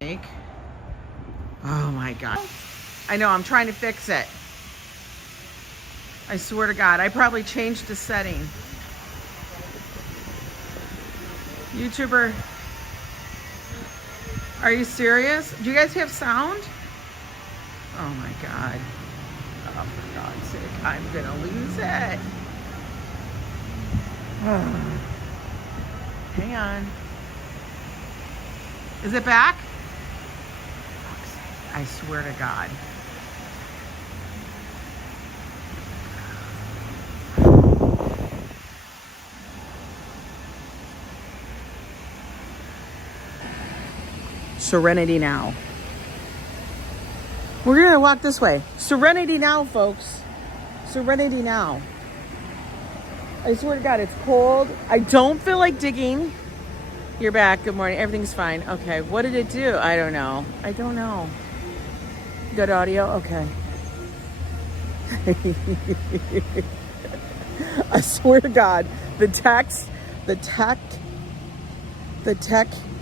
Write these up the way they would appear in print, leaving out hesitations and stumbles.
mic. Oh my God. I know, I'm trying to fix it. I swear to God, I probably changed the setting. YouTuber, are you serious? Do you guys have sound? Oh my God. Oh, for God's sake, I'm gonna lose it. Oh. Hang on. Is it back? I swear to God. Serenity now. We're gonna walk this way. Serenity now, folks. Serenity now. I swear to God, it's cold. I don't feel like digging. You're back. Good morning. Everything's fine. Okay. What did it do? I don't know. I don't know. Good audio? Okay. I swear to God, the tech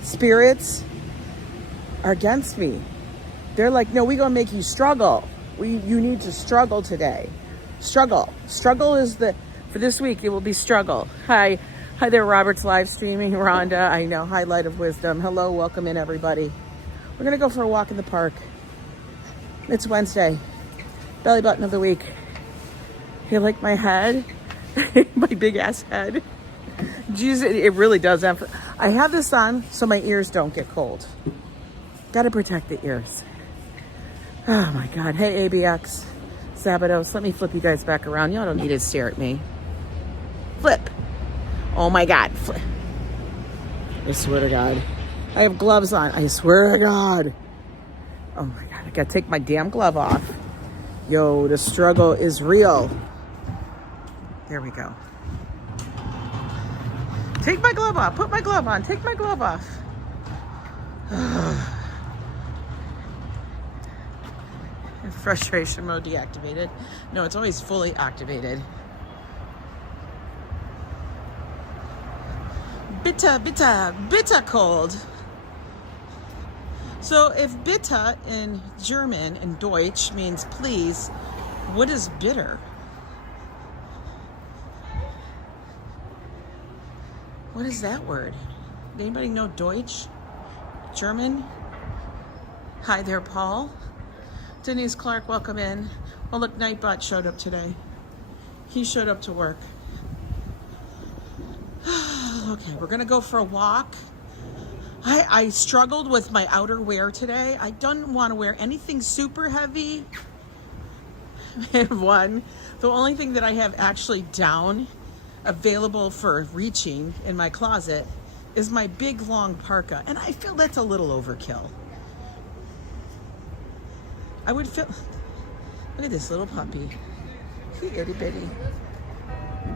spirits are against me. They're like, no, we're gonna make you struggle. You need to struggle today. Struggle is for this week. It will be struggle. Hi there, Robert's live streaming. Rhonda, I know. Hi, Light of Wisdom. Hello, welcome in, everybody. We're gonna go for a walk in the park. It's Wednesday, belly button of the week. You like my head? My big ass head. Jesus, it really does. I have this on so my ears don't get cold. Gotta protect the ears. Oh my God. Hey, ABX. Sabados. Let me flip you guys back around. Y'all don't need to stare at me. Flip. Oh my God. Flip. I swear to God. I have gloves on. I swear to God. Oh my God. I gotta take my damn glove off. Yo, the struggle is real. There we go. Take my glove off. Put my glove on. Take my glove off. Frustration mode deactivated. No, it's always fully activated. Bitter cold. So if bitter in German and Deutsch means please, what is bitter? What is that word? Anybody know Deutsch? German? Hi there, Paul. Denise Clark, welcome in. Oh, look, Nightbot showed up today. He showed up to work. Okay, we're gonna go for a walk. I struggled with my outerwear today. I don't want to wear anything super heavy. And the only thing that I have actually down available for reaching in my closet is my big long parka. And I feel that's a little overkill. I would feel, look at this little puppy. He itty bitty.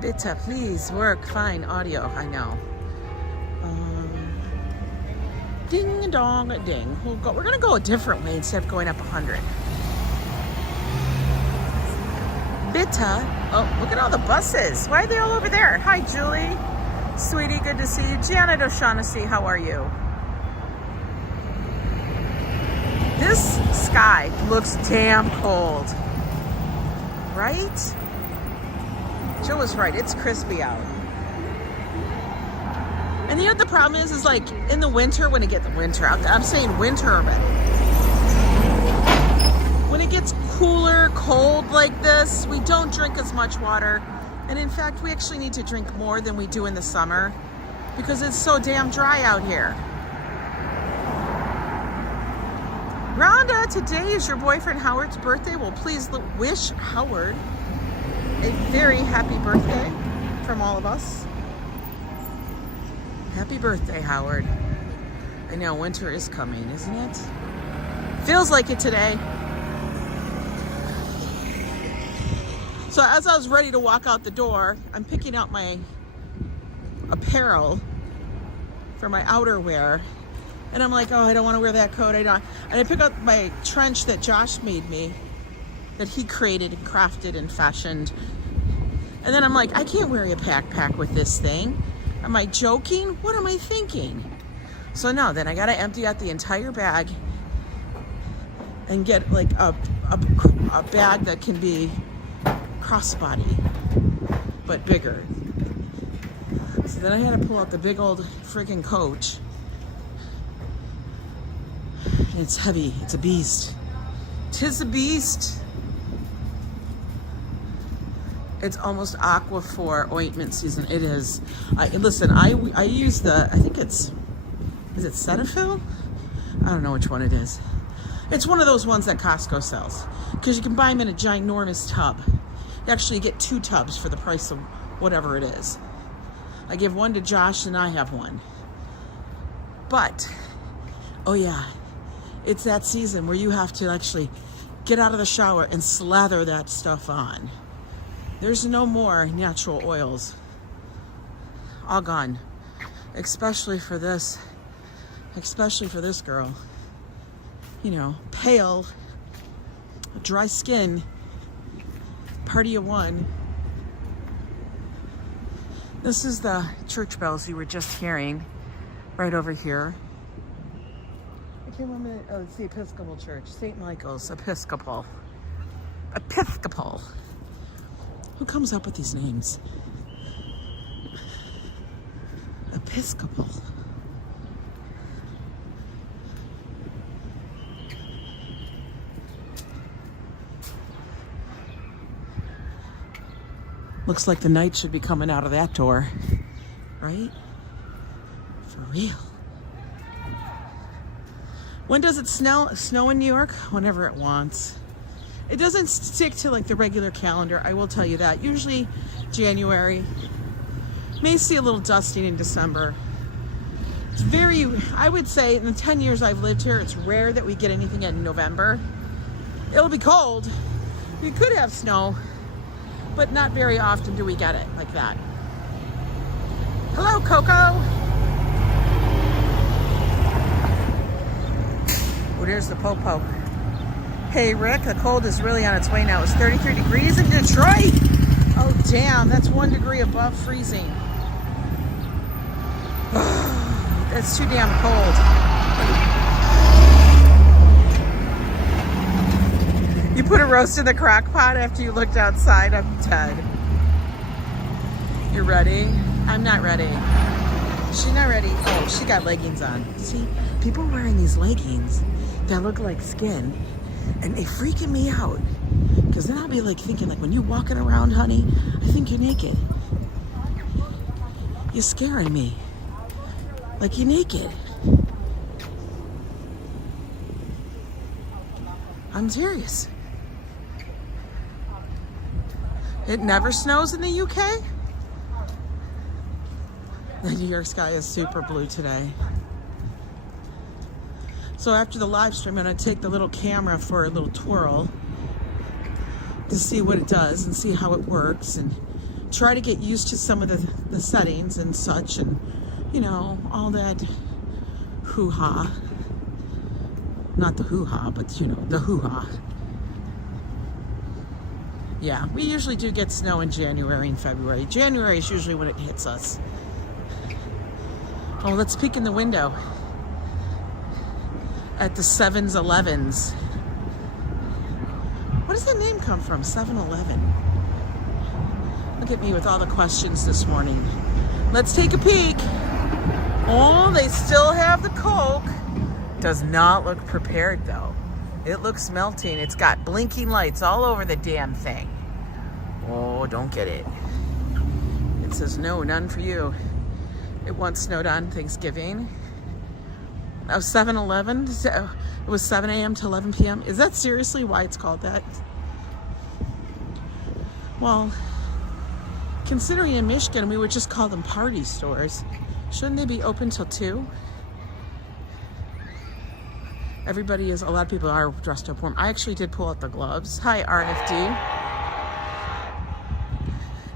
Bitta, please work. Fine audio, I know. Ding dong ding. We're gonna go a different way instead of going up 100. Bitta. Oh, look at all the buses. Why are they all over there? Hi, Julie. Sweetie, good to see you. Janet O'Shaughnessy, how are you? This sky looks damn cold, right? Joe was right, it's crispy out. And you know what the problem is like in the winter, when it gets winter out there, I'm saying winter already. When it gets cooler, cold like this, we don't drink as much water. And in fact, we actually need to drink more than we do in the summer because it's so damn dry out here. Rhonda, today is your boyfriend Howard's birthday. Well, please wish Howard a very happy birthday from all of us. Happy birthday, Howard. I know winter is coming, isn't it? Feels like it today. So as I was ready to walk out the door, I'm picking out my apparel for my outerwear. And I'm like, oh, I don't want to wear that coat. And I pick up my trench that Josh made me, that he created and crafted and fashioned. And then I'm like, I can't wear a backpack with this thing. Am I joking? What am I thinking? So no, then I gotta empty out the entire bag and get like a bag that can be crossbody, but bigger. So then I had to pull out the big old friggin' coach. And it's heavy, it's a beast. 'Tis a beast. It's almost Aquaphor ointment season. It is. Listen, I use the, I think is it Cetaphil? I don't know which one it is. It's one of those ones that Costco sells, because you can buy them in a ginormous tub. You actually get 2 tubs for the price of whatever it is. I give one to Josh and I have one. But, oh yeah, it's that season where you have to actually get out of the shower and slather that stuff on. There's no more natural oils. All gone. Especially for this girl. You know, pale, dry skin, party of one. This is the church bells you were just hearing right over here. I can't remember. Oh, it's the Episcopal Church. St. Michael's Episcopal. Episcopal. Who comes up with these names? Episcopal. Looks like the night should be coming out of that door, right? For real. When does it snow in New York? Whenever it wants. It doesn't stick to like the regular calendar, I will tell you that. Usually January. May see a little dusting in December. It's very, I would say in the 10 years I've lived here, it's rare that we get anything in November. It'll be cold. We could have snow, but not very often do we get it like that. Hello, Coco. Oh, there's the Popo. Hey, Rick, the cold is really on its way now. It's 33 degrees in Detroit. Oh, damn, that's 1 degree above freezing. That's too damn cold. You put a roast in the crock pot after you looked outside? I'm dead. You're ready? I'm not ready. She's not ready. Oh, she got leggings on. See, people wearing these leggings that look like skin, and they freaking me out. Because then I'll be like thinking, like, when you're walking around, honey, I think you're naked. You're scaring me. Like you're naked. I'm serious. It never snows in the UK? The New York sky is super blue today. So after the live stream, I'm going to take the little camera for a little twirl to see what it does and see how it works and try to get used to some of the settings and such, and you know, all that hoo-ha. Not the hoo-ha, but you know, the hoo-ha. Yeah, we usually do get snow in January and February. January is usually when it hits us. Oh, let's peek in the window at the 7-Elevens. What does that name come from, 7-Eleven? Look at me with all the questions this morning. Let's take a peek. Oh, they still have the Coke. Does not look prepared though. It looks melting. It's got blinking lights all over the damn thing. Oh, don't get it. It says no, none for you. It once snowed on Thanksgiving. Oh, 7-Eleven? It was 7 a.m. to 11 p.m. Is that seriously why it's called that? Well, considering in Michigan we would just call them party stores, shouldn't they be open till 2? A lot of people are dressed up warm. I actually did pull out the gloves. Hi, RFD.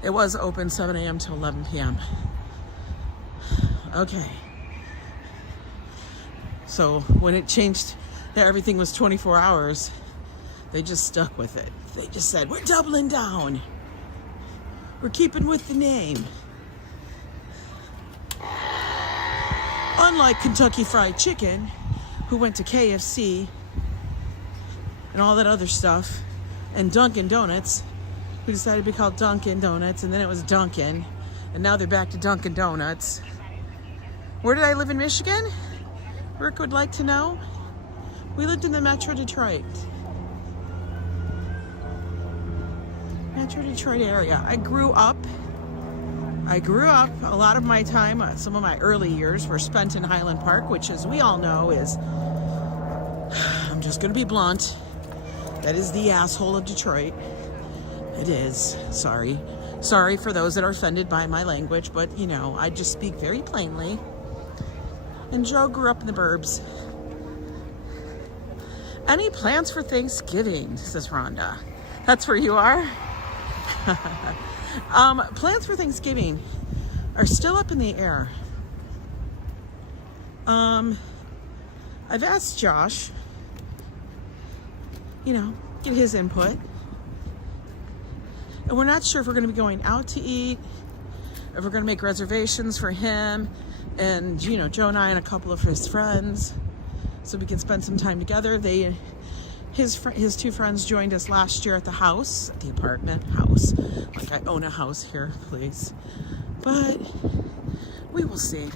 It was open 7 a.m. to 11 p.m. Okay. So when it changed that everything was 24 hours, they just stuck with it. They just said, we're doubling down. We're keeping with the name. Unlike Kentucky Fried Chicken, who went to KFC and all that other stuff, and Dunkin' Donuts, who decided to be called Dunkin' Donuts, and then it was Dunkin', and now they're back to Dunkin' Donuts. Where did I live in Michigan? Rick would like to know. We lived in the Metro Detroit area. I grew up. A lot of my time, some of my early years were spent in Highland Park, which, as we all know, is, I'm just going to be blunt, that is the asshole of Detroit. It is. Sorry. Sorry for those that are offended by my language, but, you know, I just speak very plainly. And Joe grew up in the burbs. Any plans for Thanksgiving, says Rhonda. That's where you are? Plans for Thanksgiving are still up in the air. I've asked Josh, you know, get his input. And we're not sure if we're going to be going out to eat, if we're going to make reservations for him and, you know, Joe and I and a couple of his friends so we can spend some time together. His two friends joined us last year at the house, at the apartment house. Like I own a house here, please. But we will see.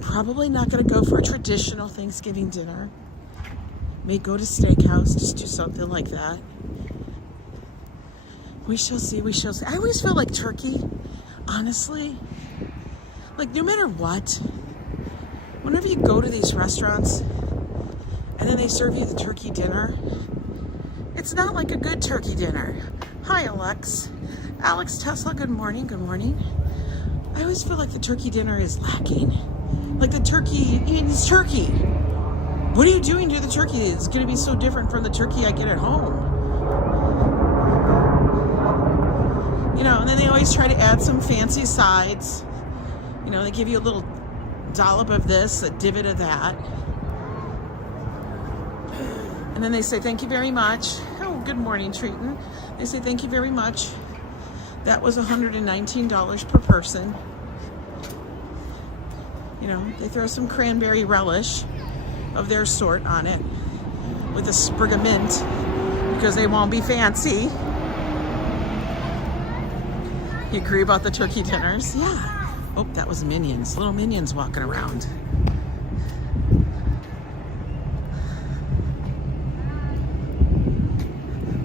Probably not going to go for a traditional Thanksgiving dinner. May go to steakhouse, just do something like that. We shall see, we shall see. I always feel like turkey, honestly, like no matter what, whenever you go to these restaurants and then they serve you the turkey dinner, it's not like a good turkey dinner. Hi, Alex Tesla, good morning, good morning. I always feel like the turkey dinner is lacking. Like the turkey, I mean, it's turkey. What are you doing to the turkey? It's going to be so different from the turkey I get at home. You know, and then they always try to add some fancy sides. You know, they give you a little dollop of this, a divot of that. And then they say, thank you very much. Oh, good morning, Treaton. They say, thank you very much. That was $119 per person. You know, they throw some cranberry relish of their sort on it with a sprig of mint because they won't be fancy. You agree about the turkey dinners? Yeah. Oh, that was minions. Little minions walking around.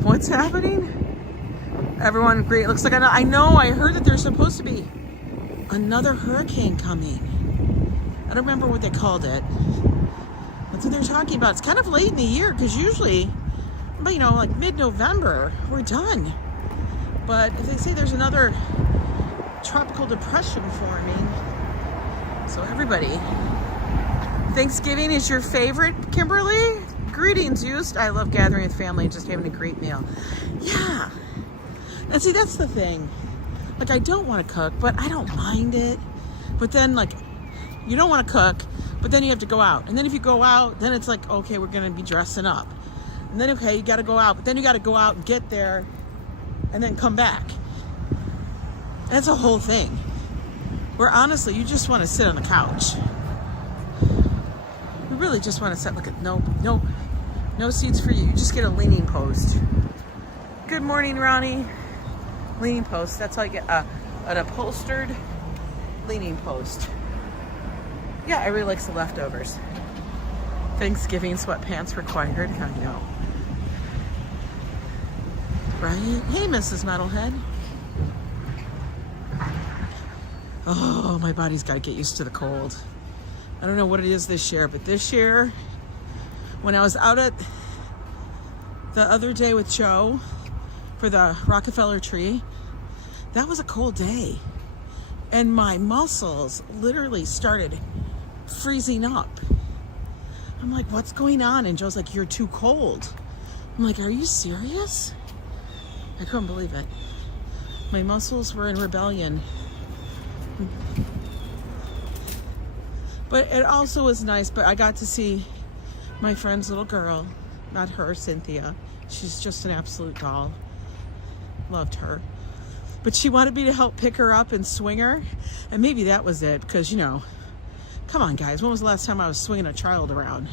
What's happening? Everyone, great. Looks like I know. I heard that there's supposed to be another hurricane coming. I don't remember what they called it. That's what they're talking about. It's kind of late in the year because usually, but you know, like mid-November, we're done. But if they say there's another tropical depression forming, so everybody, Thanksgiving is your favorite, Kimberly? Greetings, Used. I love gathering with family and just having a great meal. Yeah. And see, that's the thing. Like, I don't want to cook, but I don't mind it. But then, like, you don't want to cook, but then you have to go out. And then if you go out, then it's like, okay, we're going to be dressing up. And then, okay, you got to go out, but then you got to go out and get there and then come back. That's a whole thing. Where honestly, you just want to sit on the couch. You really just want to sit, look at, no seats for you. You just get a leaning post. Good morning, Ronnie. Leaning post, that's how you get an upholstered leaning post. Yeah, I really like the leftovers. Thanksgiving sweatpants required, I know. Right? Hey, Mrs. Metalhead. Oh, my body's got to get used to the cold. I don't know what it is this year, but this year, when I was out at the other day with Joe for the Rockefeller tree, that was a cold day. And my muscles literally started freezing up. I'm like, what's going on? And Joe's like, you're too cold. I'm like, are you serious? I couldn't believe it. My muscles were in rebellion. But it also was nice, but I got to see my friend's little girl, not her, Cynthia. She's just an absolute doll. Loved her. But she wanted me to help pick her up and swing her. And maybe that was it. Because, you know, come on, guys. When was the last time I was swinging a child around?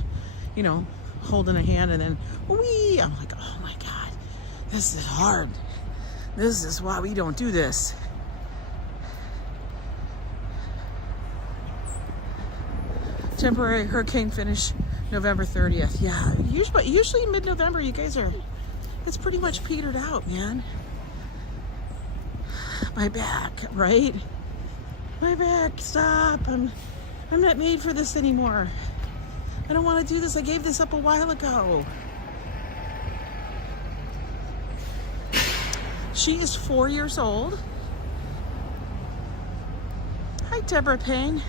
You know, holding a hand and then, wee. I'm like, oh my God, this is hard. This is why we don't do this. Temporary hurricane finish November 30th. Yeah, usually mid-November, you guys are, it's pretty much petered out, man. My back, right? My back, stop. I'm not made for this anymore. I don't want to do this. I gave this up a while ago. She is 4 years old. Hi, Deborah Payne.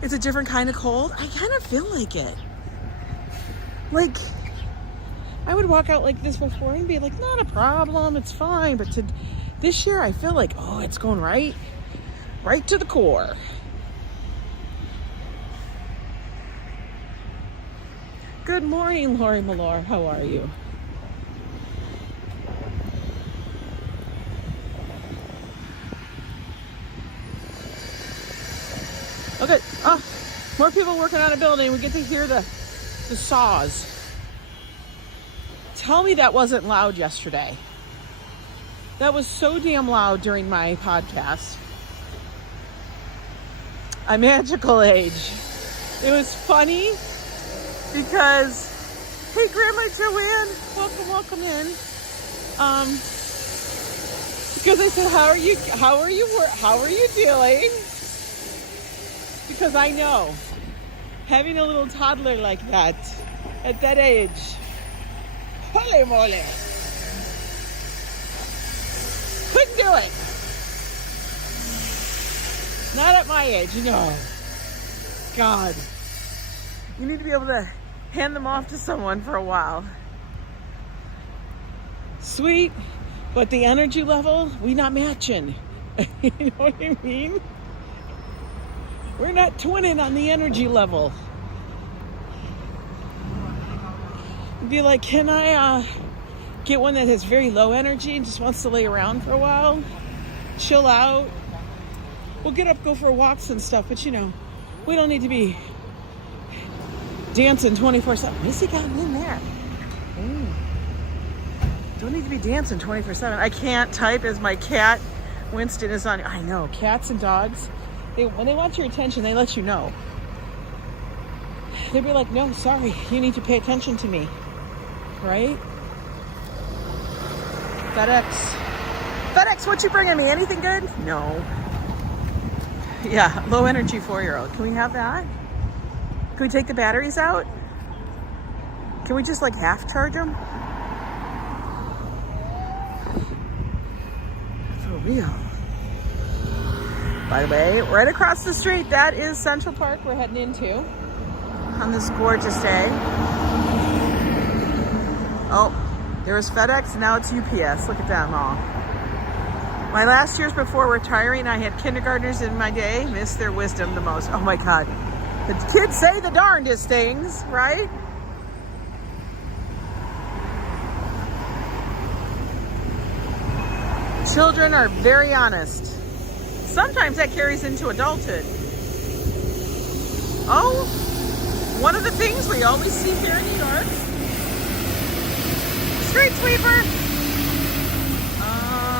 It's a different kind of cold. I kind of feel like it. Like, I would walk out like this before and be like, not a problem, it's fine. But this year, I feel like, oh, it's going right to the core. Good morning, Lori Malor. How are you? Okay. Oh, more people working on a building. We get to hear the saws. Tell me that wasn't loud yesterday. That was so damn loud during my podcast. A magical age. It was funny because, hey, Grandma Joanne, welcome in. Because I said, how are you doing? Because I know having a little toddler like that at that age, holy moly, couldn't do it. Not at my age, no. God, you need to be able to hand them off to someone for a while. Sweet, but the energy level, we not matching. You know what I mean? We're not twinning on the energy level. Be like, can I get one that has very low energy and just wants to lay around for a while? Chill out. We'll get up, go for walks and stuff, but you know, we don't need to be dancing 24/7. Missy got in there. Don't need to be dancing 24/7. I can't type as my cat, Winston, is on. I know, cats and dogs. When they want your attention, they let you know. They'll be like, no, sorry, you need to pay attention to me. Right? FedEx, what you bringing me? Anything good? No. Yeah, low energy 4-year-old. Can we have that? Can we take the batteries out? Can we just like half charge them? For real. By the way, right across the street, that is Central Park we're heading into on this gorgeous day. Oh, there was FedEx, and now it's UPS. Look at them all. My last years before retiring, I had kindergartners in my day, missed their wisdom the most. Oh my God. The kids say the darndest things, right? Children are very honest. Sometimes that carries into adulthood. Oh, one of the things we always see here in New York. Street sweeper.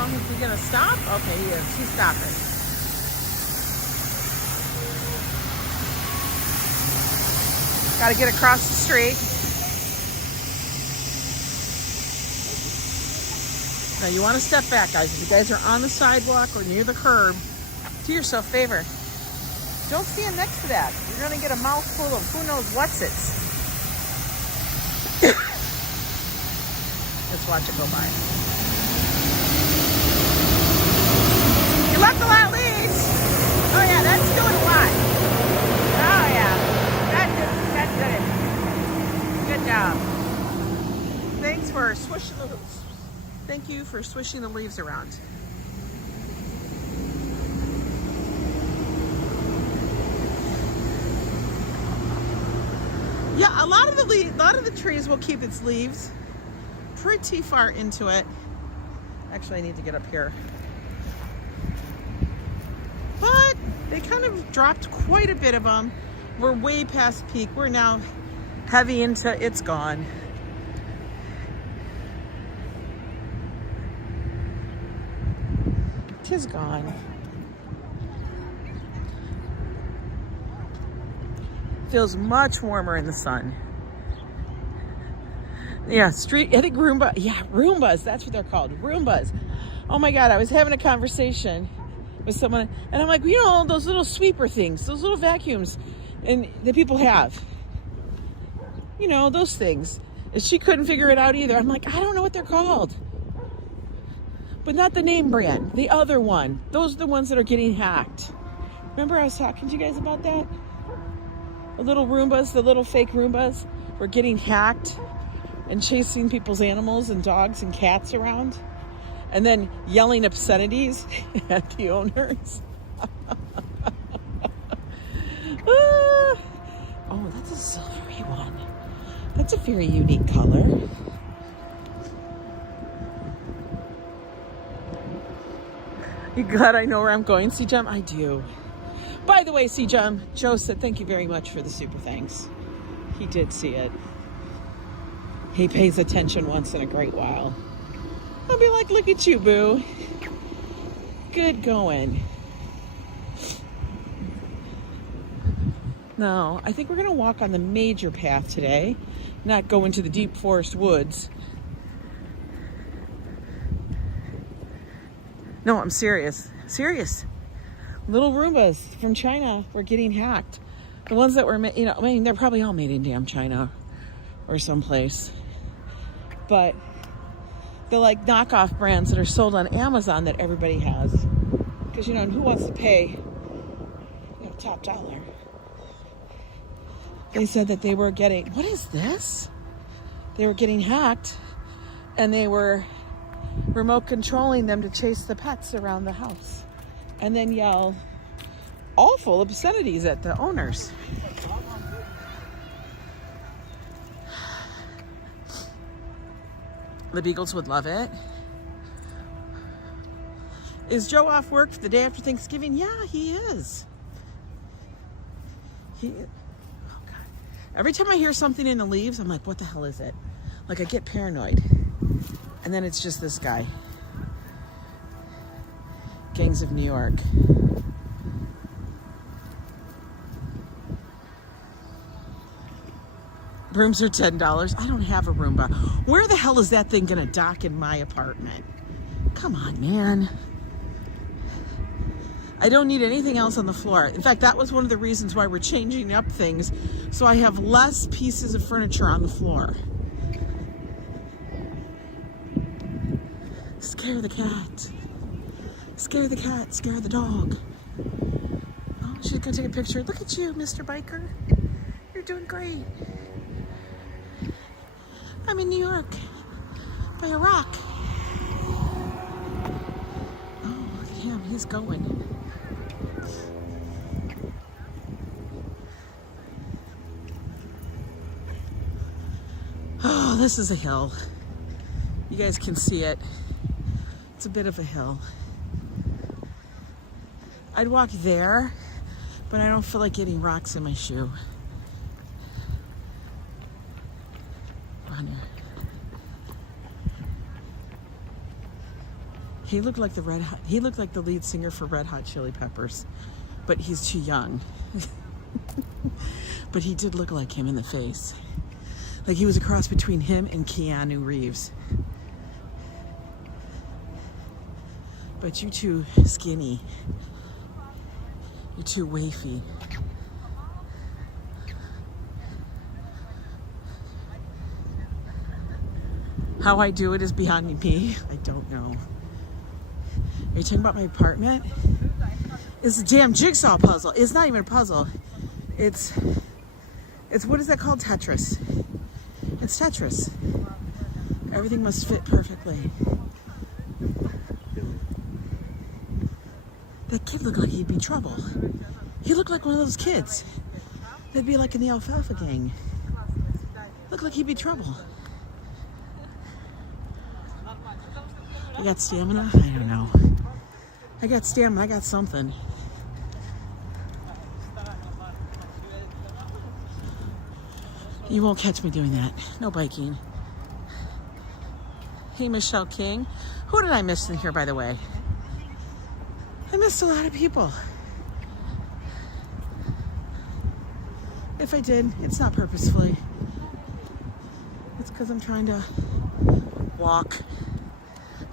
Is he gonna stop? Okay, he is. He's stopping. Gotta get across the street. Now you want to step back, guys. If you guys are on the sidewalk or near the curb, do yourself a favor. Don't stand next to that. You're gonna get a mouthful of who knows what's it. Let's watch it go by. You left a lot of leaves. Oh yeah, that's doing a lot. Oh yeah, that did it. Good job. Thanks for swishing the leaves. Thank you for swishing the leaves around. Yeah, a lot of the trees will keep its leaves pretty far into it. Actually, I need to get up here. But they kind of dropped quite a bit of them. We're way past peak. We're now heavy into it's gone. Tis gone. Feels much warmer in the sun. Yeah, I think Roomba. Yeah, Roombas. That's what they're called. Roombas. Oh my God, I was having a conversation with someone, and I'm like, you know, those little sweeper things, those little vacuums, and that people have. You know, those things. And she couldn't figure it out either. I'm like, I don't know what they're called. But not the name brand, the other one. Those are the ones that are getting hacked. Remember I was talking to you guys about that? The little Roombas, the little fake Roombas were getting hacked and chasing people's animals and dogs and cats around, and then yelling obscenities at the owners. Oh, that's a silvery one. That's a very unique color. You glad I know where I'm going, C-Jum? I do. By the way, C-Jum, Joe said thank you very much for the super thanks. He did see it. He pays attention once in a great while. I'll be like, look at you, boo. Good going. No, I think we're going to walk on the major path today, not go into the deep forest woods. No, I'm serious. Serious. Little Roombas from China were getting hacked. The ones that were, you know, I mean, they're probably all made in damn China or someplace. But they're like knockoff brands that are sold on Amazon that everybody has. Because, you know, and who wants to pay, you know, top dollar? They said that they were getting, what is this? They were getting hacked, and they were remote controlling them to chase the pets around the house and then yell awful obscenities at the owners. The Beagles would love it. Is Joe off work the day after Thanksgiving? Yeah, he is. Oh God. Every time I hear something in the leaves, I'm like, what the hell is it? Like, I get paranoid. And then it's just this guy. Gangs of New York. Rooms are $10. I don't have a Roomba. Where the hell is that thing gonna dock in my apartment? Come on, man. I don't need anything else on the floor. In fact, that was one of the reasons why we're changing up things, so I have less pieces of furniture on the floor. Scare the cat. Scare the cat. Scare the dog. Oh, she's gonna take a picture. Look at you, Mr. Biker. You're doing great. I'm in New York by a rock. Oh, look at him. He's going. Oh, this is a hill. You guys can see it. It's a bit of a hill. I'd walk there, but I don't feel like getting rocks in my shoe. Runner. He looked like he looked like the lead singer for Red Hot Chili Peppers, but he's too young. But he did look like him in the face. Like he was a cross between him and Keanu Reeves. But you're too skinny. You're too wafy. How I do it is beyond me. I don't know. Are you talking about my apartment? It's a damn jigsaw puzzle. It's not even a puzzle. It's what is that called? Tetris. It's Tetris. Everything must fit perfectly. That kid looked like he'd be trouble. He looked like one of those kids. They'd be like in the Alfalfa gang. Looked like he'd be trouble. I got stamina? I don't know. I got stamina. I got something. You won't catch me doing that. No biking. Hey, Michelle King. Who did I miss in here, by the way? I missed a lot of people. If I did, it's not purposefully. It's because I'm trying to walk.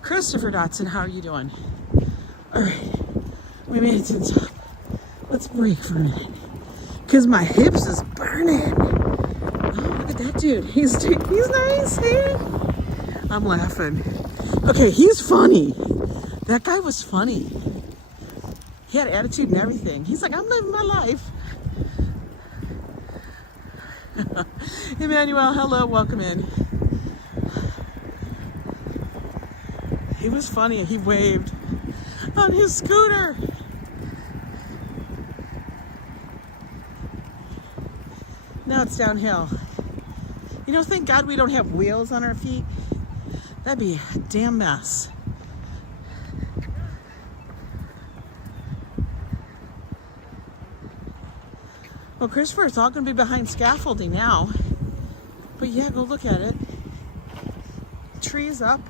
Christopher Dotson, how are you doing? All right, we made it to the top. Let's break for a minute. Because my hips is burning. Oh, look at that dude. He's nice, hey? I'm laughing. Okay, he's funny. That guy was funny. He had attitude and everything. He's like, I'm living my life. Emmanuel, hello, welcome in. He was funny. He waved on his scooter. Now it's downhill. You know, thank God we don't have wheels on our feet. That'd be a damn mess. Well, Christopher, it's all going to be behind scaffolding now. But yeah, go look at it. Trees up,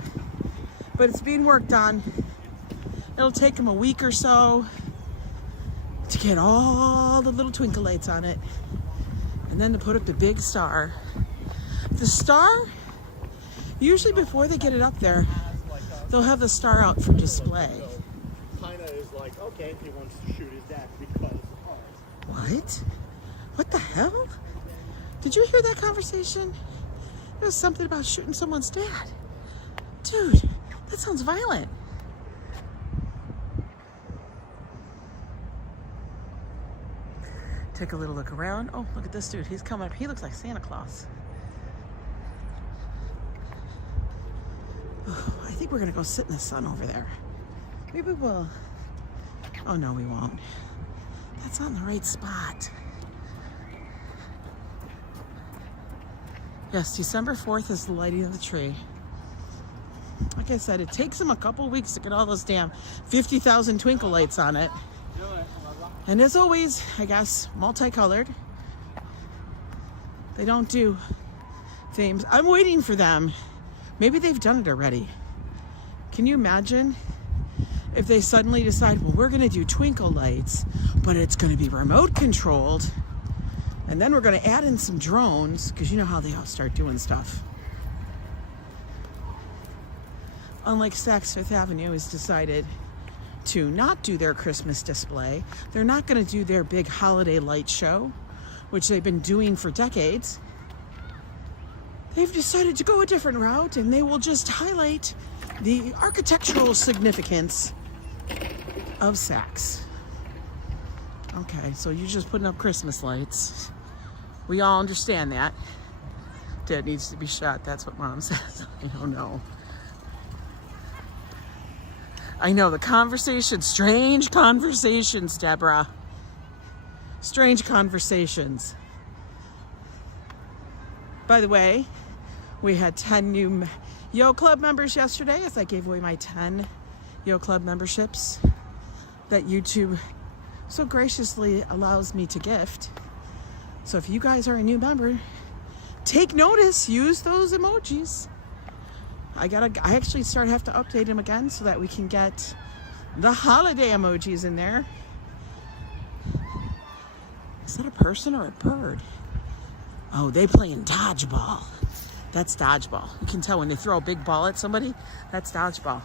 but it's being worked on. It'll take them a week or so to get all the little twinkle lights on it. And then to put up the big star. The star, usually before they get it up there, they'll have the star out for display. China is like, okay, he wants to shoot his dad because What? What the hell? Did you hear that conversation? There was something about shooting someone's dad. Dude, that sounds violent. Take a little look around. Oh, look at this dude. He's coming up. He looks like Santa Claus. Oh, I think we're going to go sit in the sun over there. Maybe we'll... Oh, no, we won't. That's not in the right spot. Yes, December 4th is the lighting of the tree. Like I said, it takes them a couple weeks to get all those damn 50,000 twinkle lights on it. And as always, I guess, multicolored. They don't do themes. I'm waiting for them. Maybe they've done it already. Can you imagine if they suddenly decide, well, we're going to do twinkle lights, but it's going to be remote controlled. And then we're going to add in some drones, because you know how they all start doing stuff. Unlike Saks Fifth Avenue has decided to not do their Christmas display. They're not going to do their big holiday light show, which they've been doing for decades. They've decided to go a different route, and they will just highlight the architectural significance of Saks. Okay, so you're just putting up Christmas lights. We all understand that. Dad needs to be shot, that's what Mom says. I don't know. I know, the conversation, strange conversations, Deborah. Strange conversations. By the way, we had 10 new Yo Club members yesterday as I gave away my 10 Yo Club memberships that YouTube so graciously allows me to gift. So if you guys are a new member, take notice, use those emojis. I actually have to update them again so that we can get the holiday emojis in there. Is that a person or a bird? Oh, they playing dodgeball. That's dodgeball. You can tell when they throw a big ball at somebody, that's dodgeball.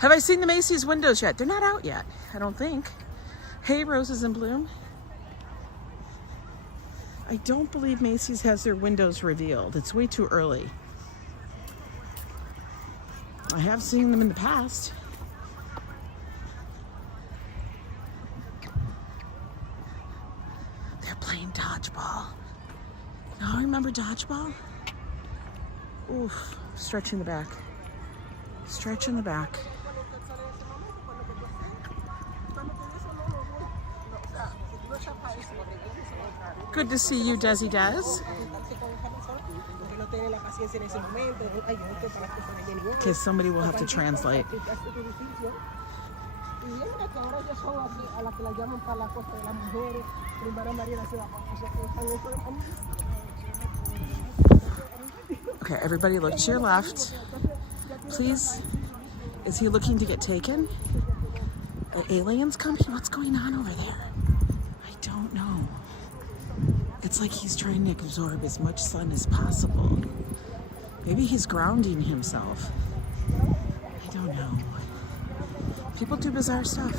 Have I seen the Macy's windows yet? They're not out yet, I don't think. Hey, Roses in Bloom. I don't believe Macy's has their windows revealed. It's way too early. I have seen them in the past. They're playing dodgeball. Now remember dodgeball? Oof, stretch in the back. Stretch in the back. Good to see you, Desi Des. Okay, somebody will have to translate. Okay, everybody look to your left. Please, is he looking to get taken? Are aliens coming? What's going on over there? I don't know. It's like he's trying to absorb as much sun as possible. Maybe he's grounding himself. I don't know. People do bizarre stuff.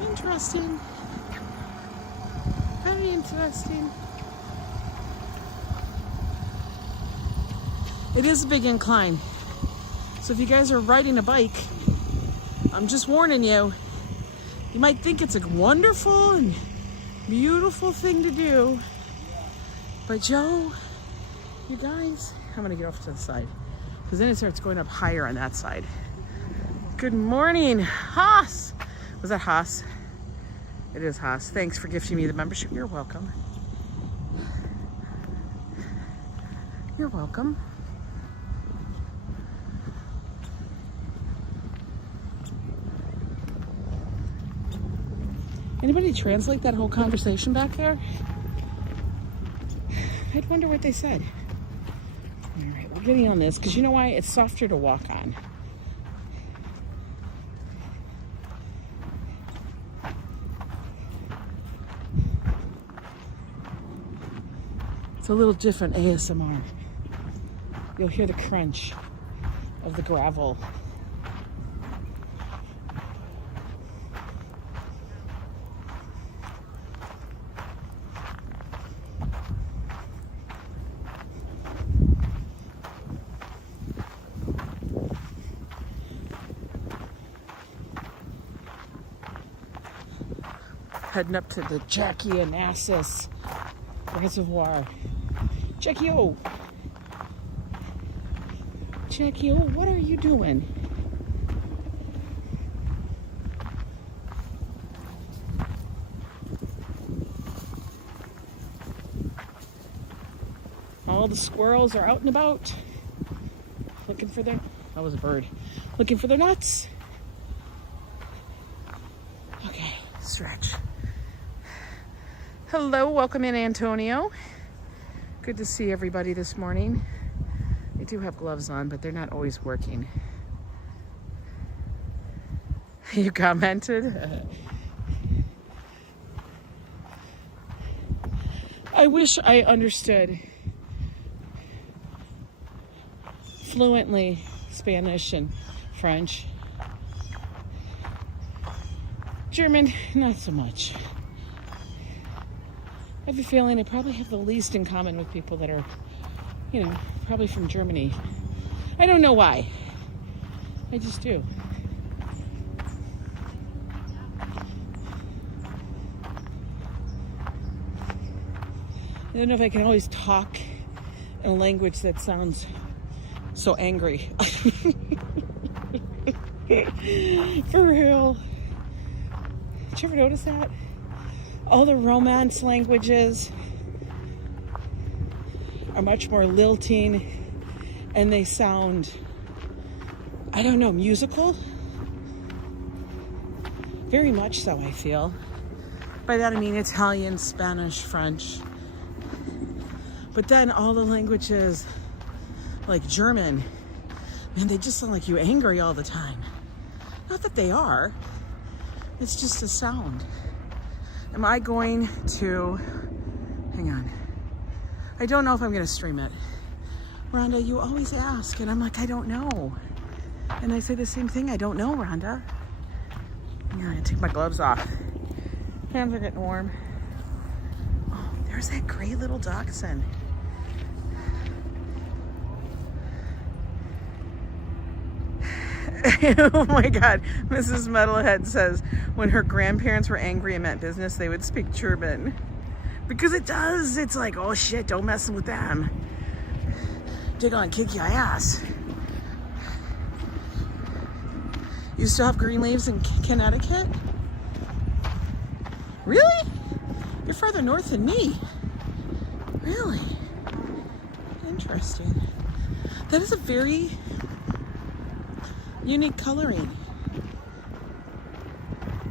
Interesting. Very interesting. It is a big incline. So if you guys are riding a bike, I'm just warning you. You might think it's a wonderful and beautiful thing to do. But Joe, you guys, I'm gonna get off to the side because then it starts going up higher on that side. Good morning, Haas. Was that Haas? It is Haas. Thanks for gifting me the membership. You're welcome. You're welcome. Anybody translate that whole conversation back there? I'd wonder what they said. All right, we're getting on this because you know why? It's softer to walk on. It's a little different ASMR. You'll hear the crunch of the gravel. Heading up to the Jackie Onassis Reservoir. Jackie-O! Jackie-O, what are you doing? All the squirrels are out and about. Looking for their... That was a bird. Looking for their nuts. Okay, stretch. Hello, welcome in, Antonio. Good to see everybody this morning. I do have gloves on, but they're not always working. You commented? I wish I understood fluently Spanish and French. German, not so much. I have a feeling I probably have the least in common with people that are, you know, probably from Germany. I don't know why. I just do. I don't know if I can always talk in a language that sounds so angry. For real. Did you ever notice that? All the Romance languages are much more lilting and they sound, I don't know, musical? Very much so, I feel. By that I mean Italian, Spanish, French. But then all the languages, like German, man, they just sound like you angry all the time. Not that they are, it's just a sound. Am I going to, hang on. I don't know if I'm going to stream it. Rhonda, you always ask, and I'm like, I don't know. And I say the same thing, I don't know, Rhonda. I'm going to take my gloves off. Hands are getting warm. Oh, there's that gray little dachshund. Oh my God, Mrs. Metalhead says when her grandparents were angry and meant business, they would speak German. Because it does. It's like, oh shit, don't mess with them. They're gonna kick your ass. You still have green leaves in Connecticut? Really? You're farther north than me. Really? Interesting. That is a very unique coloring.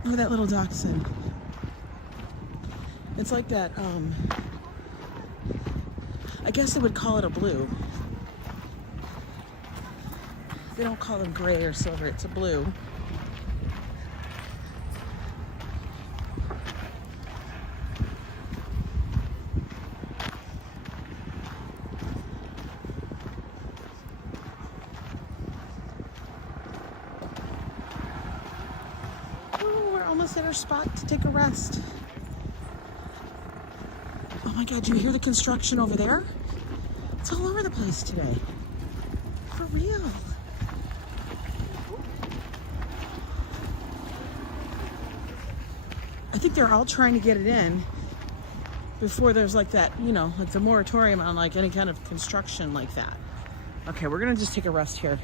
Oh, that little Dotson. It's like that, I guess I would call it a blue. They don't call them gray or silver, it's a blue. Oh, we're almost at our spot to take a rest. Oh my God, do you hear the construction over there? It's all over the place today. For real. I think they're all trying to get it in before there's like that, you know, like the moratorium on like any kind of construction like that. Okay, we're gonna just take a rest here.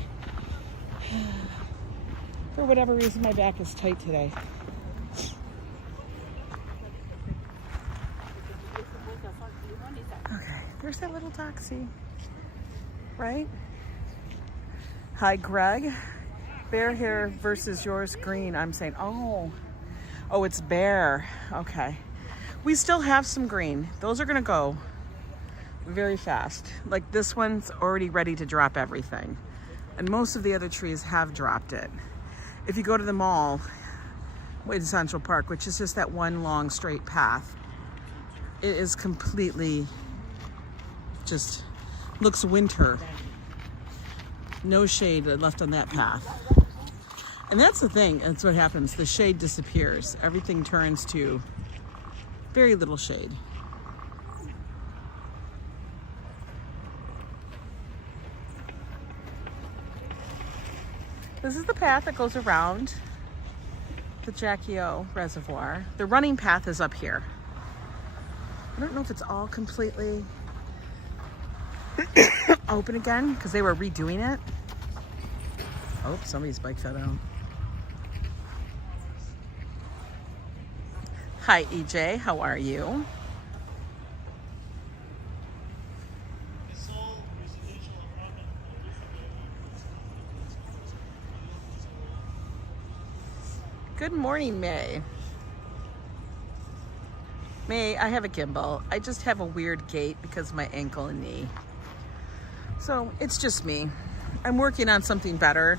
For whatever reason, my back is tight today. Okay, there's that little taxi, right? Hi, Greg. Bear hair versus yours green. I'm saying, oh, it's bare. Okay. We still have some green. Those are gonna go very fast. Like this one's already ready to drop everything. And most of the other trees have dropped it. If you go to the mall in Central Park, which is just that one long straight path, it is completely just looks winter. No shade left on that path. And that's the thing, that's what happens. The shade disappears. Everything turns to very little shade. This is the path that goes around the Jackie O Reservoir. The running path is up here. I don't know if it's all completely open again because they were redoing it. Oh, somebody's bike fell down. Hi, EJ. How are you? Good morning, May. May, I have a gimbal. I just have a weird gait because of my ankle and knee. So it's just me. I'm working on something better,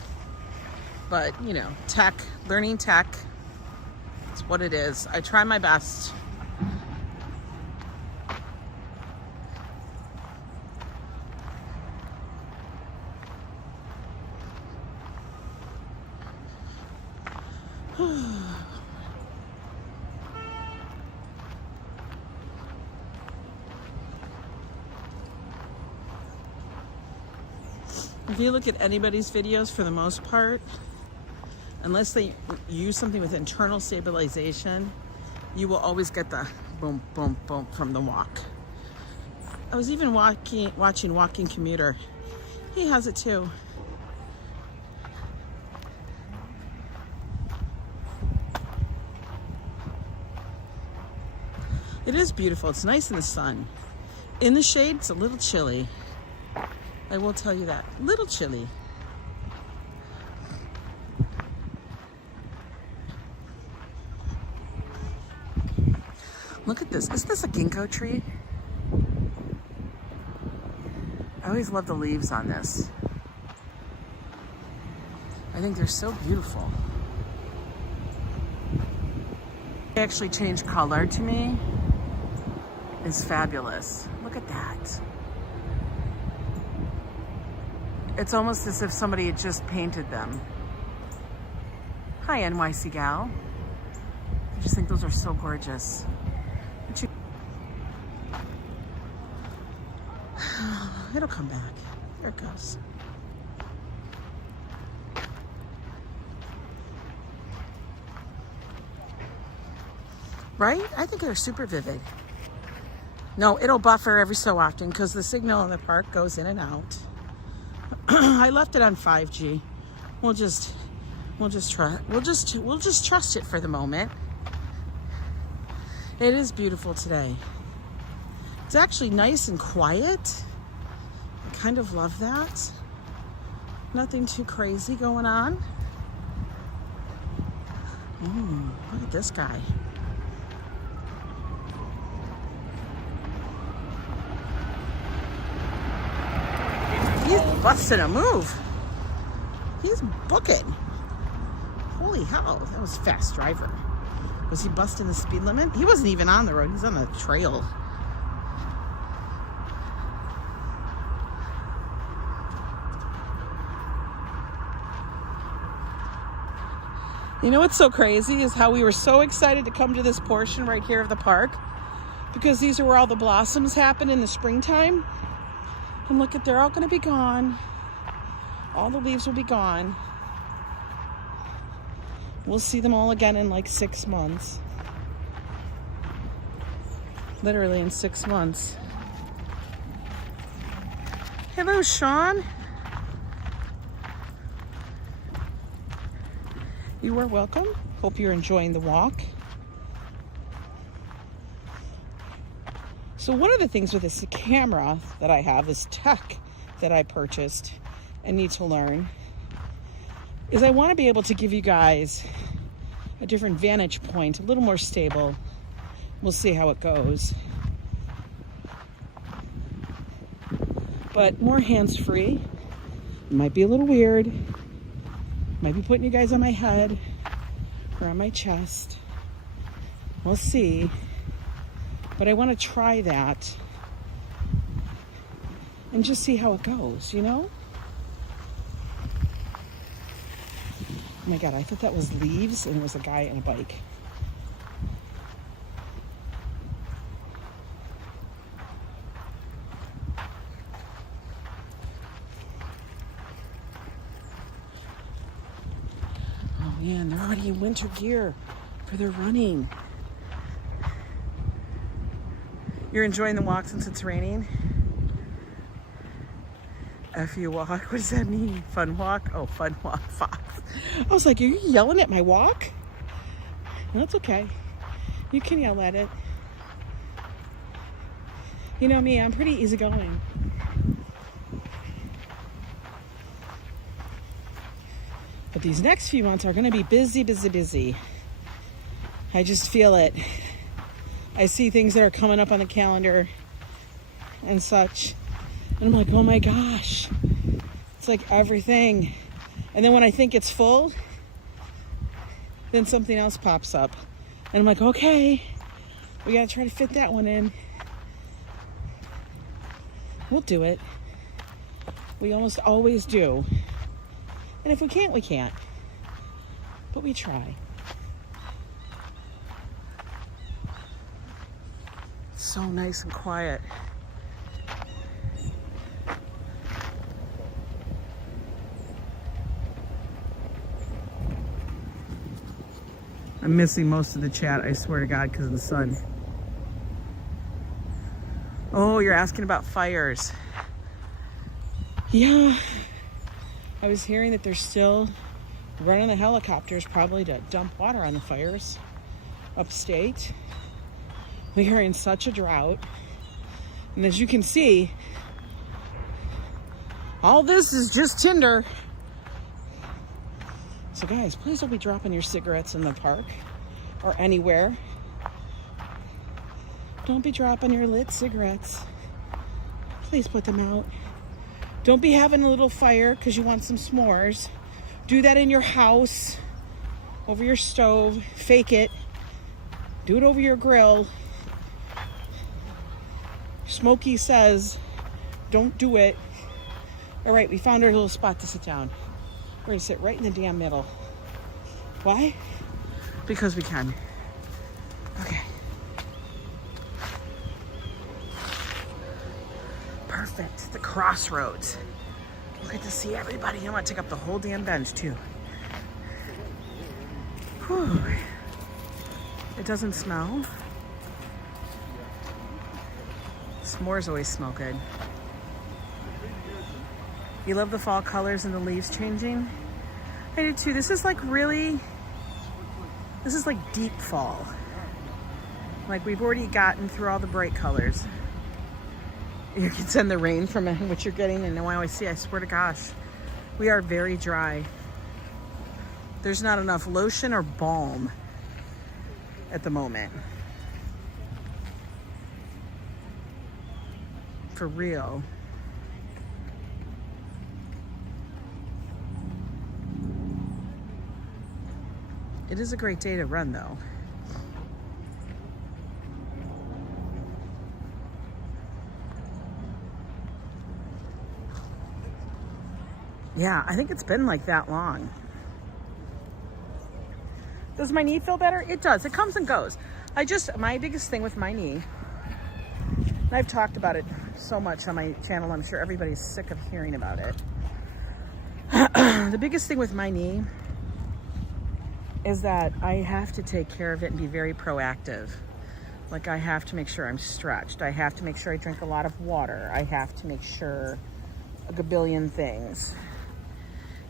but you know, tech, learning tech, it's what it is. I try my best. If you look at anybody's videos, for the most part, unless they use something with internal stabilization, you will always get the boom, boom, boom from the walk. I was even watching Walking Commuter. He has it too. It is beautiful. It's nice in the sun. In the shade, it's a little chilly. I will tell you that. Little chilly. Look at this. Is this a ginkgo tree? I always love the leaves on this. I think they're so beautiful. They actually change color to me. It's fabulous. Look at that. It's almost as if somebody had just painted them. Hi, NYC gal. I just think those are so gorgeous. It'll come back. There it goes. Right? I think they're super vivid. No, it'll buffer every so often because the signal in the park goes in and out. I left it on 5G. We'll just We'll just try. We'll just trust it for the moment. It is beautiful today. It's actually nice and quiet. I kind of love that. Nothing too crazy going on. Look at this guy. He's busting a move. He's booking. Holy hell, that was a fast driver. Was he busting the speed limit? He wasn't even on the road, he's on the trail. You know what's so crazy is how we were so excited to come to this portion right here of the park because these are where all the blossoms happen in the springtime. And look at, they're all gonna be gone. All the leaves will be gone. We'll see them all again in like 6 months. Literally in 6 months. Hello, Sean. You are welcome. Hope you're enjoying the walk. So one of the things with this camera that I have, this Toque that I purchased and need to learn, is I want to be able to give you guys a different vantage point, a little more stable. We'll see how it goes. But more hands-free. It might be a little weird. Might be putting you guys on my head or on my chest. We'll see. But I want to try that and just see how it goes, you know? Oh my God, I thought that was leaves and it was a guy on a bike. Oh man, they're already in winter gear for their running. You're enjoying the walk since it's raining? F you walk? What does that mean? Fun walk? Oh, fun walk, Fox. I was like, are you yelling at my walk? No, it's okay. You can yell at it. You know me, I'm pretty easygoing. But these next few months are going to be busy, busy, busy. I just feel it. I see things that are coming up on the calendar and such. And I'm like, oh my gosh. It's like everything. And then when I think it's full, then something else pops up. And I'm like, okay, we gotta try to fit that one in. We'll do it. We almost always do. And if we can't, we can't. But we try. So nice and quiet. I'm missing most of the chat, I swear to God, because of the sun. Oh, you're asking about fires. Yeah. I was hearing that they're still running the helicopters probably to dump water on the fires upstate. We are in such a drought. And as you can see, all this is just tinder. So guys, please don't be dropping your cigarettes in the park or anywhere. Don't be dropping your lit cigarettes. Please put them out. Don't be having a little fire because you want some s'mores. Do that in your house, over your stove, fake it. Do it over your grill. Smokey says, don't do it. All right, we found our little spot to sit down. We're gonna sit right in the damn middle. Why? Because we can. Okay. Perfect, the crossroads. We'll get to see everybody. I want to take up the whole damn bench too. Whew. It doesn't smell. S'mores always smell good. You love the fall colors and the leaves changing? I do too. This is like really, this is like deep fall. Like we've already gotten through all the bright colors. You can send the rain from what you're getting in NYC. I swear to gosh, we are very dry. There's not enough lotion or balm at the moment. For real. It is a great day to run though. Yeah, I think it's been like that long. Does my knee feel better? It does. It comes and goes. My biggest thing with my knee, and I've talked about it so much on my channel, I'm sure everybody's sick of hearing about it. The biggest thing with my knee is that I have to take care of it and be very proactive. Like I have to make sure I'm stretched. I have to make sure I drink a lot of water. I have to make sure a gabillion things.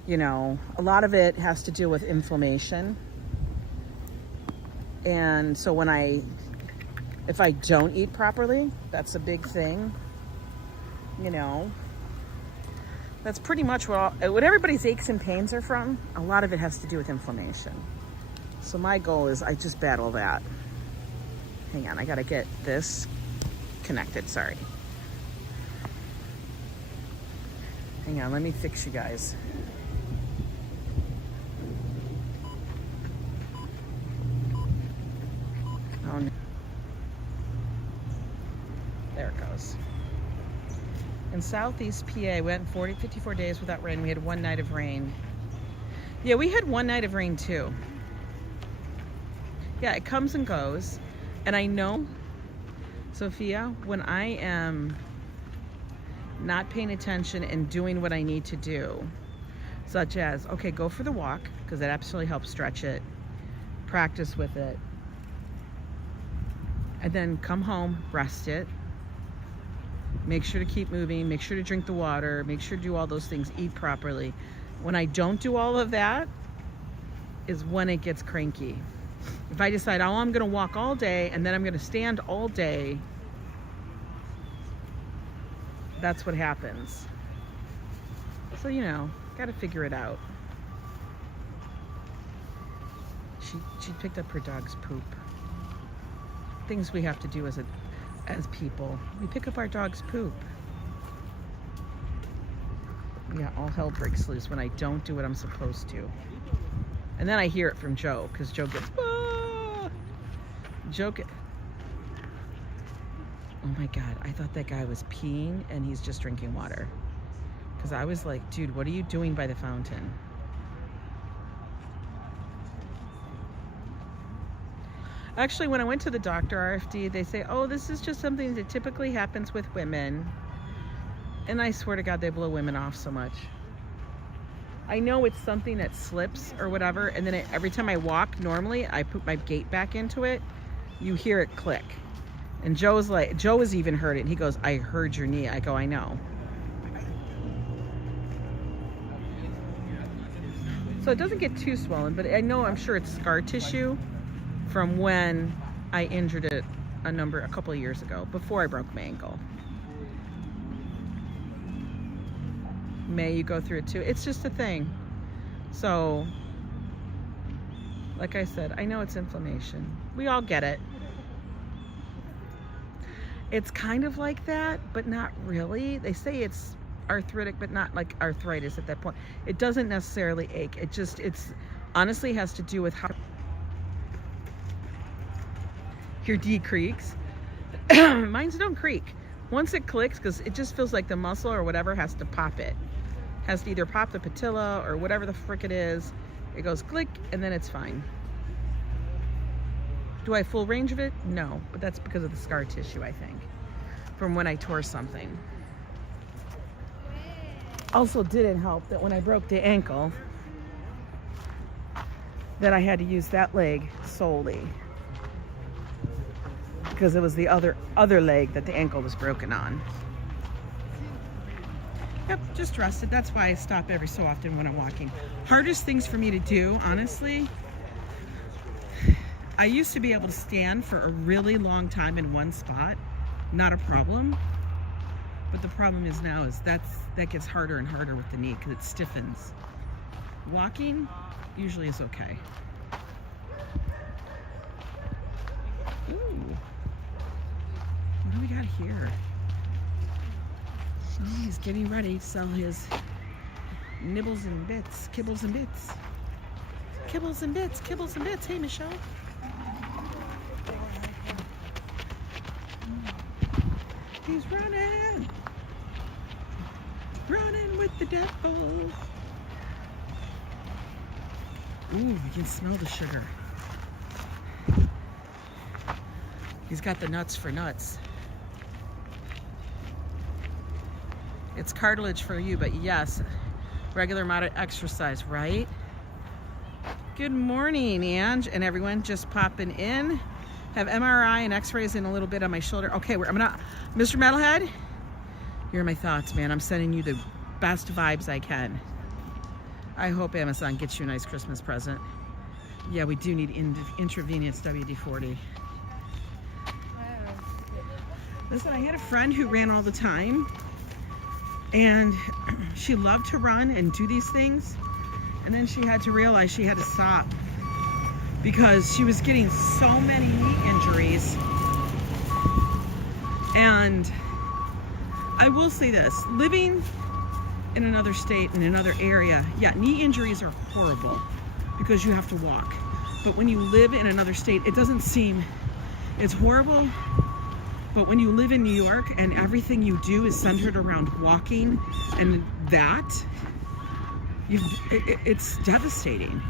You know, a lot of it has to do with inflammation. And so if I don't eat properly, that's a big thing. You know, that's pretty much what everybody's aches and pains are from. A lot of it has to do with inflammation. So my goal is I just battle that. Hang on, I gotta get this connected, sorry. Hang on, let me fix you guys. Oh, no. There it goes. In Southeast PA, we went 54 days without rain. We had one night of rain. Yeah, we had one night of rain too. Yeah, it comes and goes. And I know, Sophia, when I am not paying attention and doing what I need to do, such as, okay, go for the walk, because that absolutely helps stretch it, practice with it, and then come home, rest it, make sure to keep moving, make sure to drink the water, make sure to do all those things, eat properly. When I don't do all of that is when it gets cranky. If I decide, oh, I'm gonna walk all day and then I'm gonna stand all day, that's what happens. So, you know, gotta figure it out. She picked up her dog's poop. Things we have to do as people. We pick up our dog's poop. Yeah, all hell breaks loose when I don't do what I'm supposed to. And then I hear it from Joe, because Joe gets, oh my God, I thought that guy was peeing and he's just drinking water. Because I was like, dude, what are you doing by the fountain? Actually, when I went to the doctor, RFD, they say, oh, this is just something that typically happens with women. And I swear to God, they blow women off so much. I know it's something that slips or whatever, and then every time I walk normally, I put my gait back into it, you hear it click. And Joe has even heard it, and he goes, I heard your knee. I go, I know. So it doesn't get too swollen, but I know, I'm sure it's scar tissue from when I injured it a couple of years ago, before I broke my ankle. May you go through it too. It's just a thing. So, like I said, I know it's inflammation. We all get it. It's kind of like that, but not really. They say it's arthritic, but not like arthritis at that point. It doesn't necessarily ache. It's honestly has to do with how your D creaks. Mine's don't creak. Once it clicks, because it just feels like the muscle or whatever has to pop it. Has to either pop the patella or whatever the frick it is. It goes click and then it's fine. Do I have full range of it? No, but that's because of the scar tissue, I think, from when I tore something. Also didn't help that when I broke the ankle, that I had to use that leg solely, because it was the other leg that the ankle was broken on. Yep, just rested. That's why I stop every so often when I'm walking. Hardest things for me to do, honestly, I used to be able to stand for a really long time in one spot. Not a problem. But the problem is now is that gets harder and harder with the knee because it stiffens. Walking usually is okay. Ooh. What do we got here? Oh, he's getting ready to sell his nibbles and bits, kibbles and bits. Kibbles and bits, kibbles and bits. Hey, Michelle. He's running. Running with the devil. Ooh, you can smell the sugar. He's got the nuts for nuts. It's cartilage for you, but yes, regular amount of exercise, right? Good morning, Ange, and everyone just popping in. Have MRI and x-rays and a little bit on my shoulder. Okay, I'm gonna, Mr. Metalhead, here are my thoughts, man. I'm sending you the best vibes I can. I hope Amazon gets you a nice Christmas present. Yeah, we do need intravenous WD-40. Listen, I had a friend who ran all the time, and she loved to run and do these things, and then she had to realize she had to stop because she was getting so many knee injuries. And I will say this, living in another state, in another area, yeah, knee injuries are horrible because you have to walk. But when you live in another state, it doesn't seem, it's horrible. But when you live in New York and everything you do is centered around walking and that, it's devastating.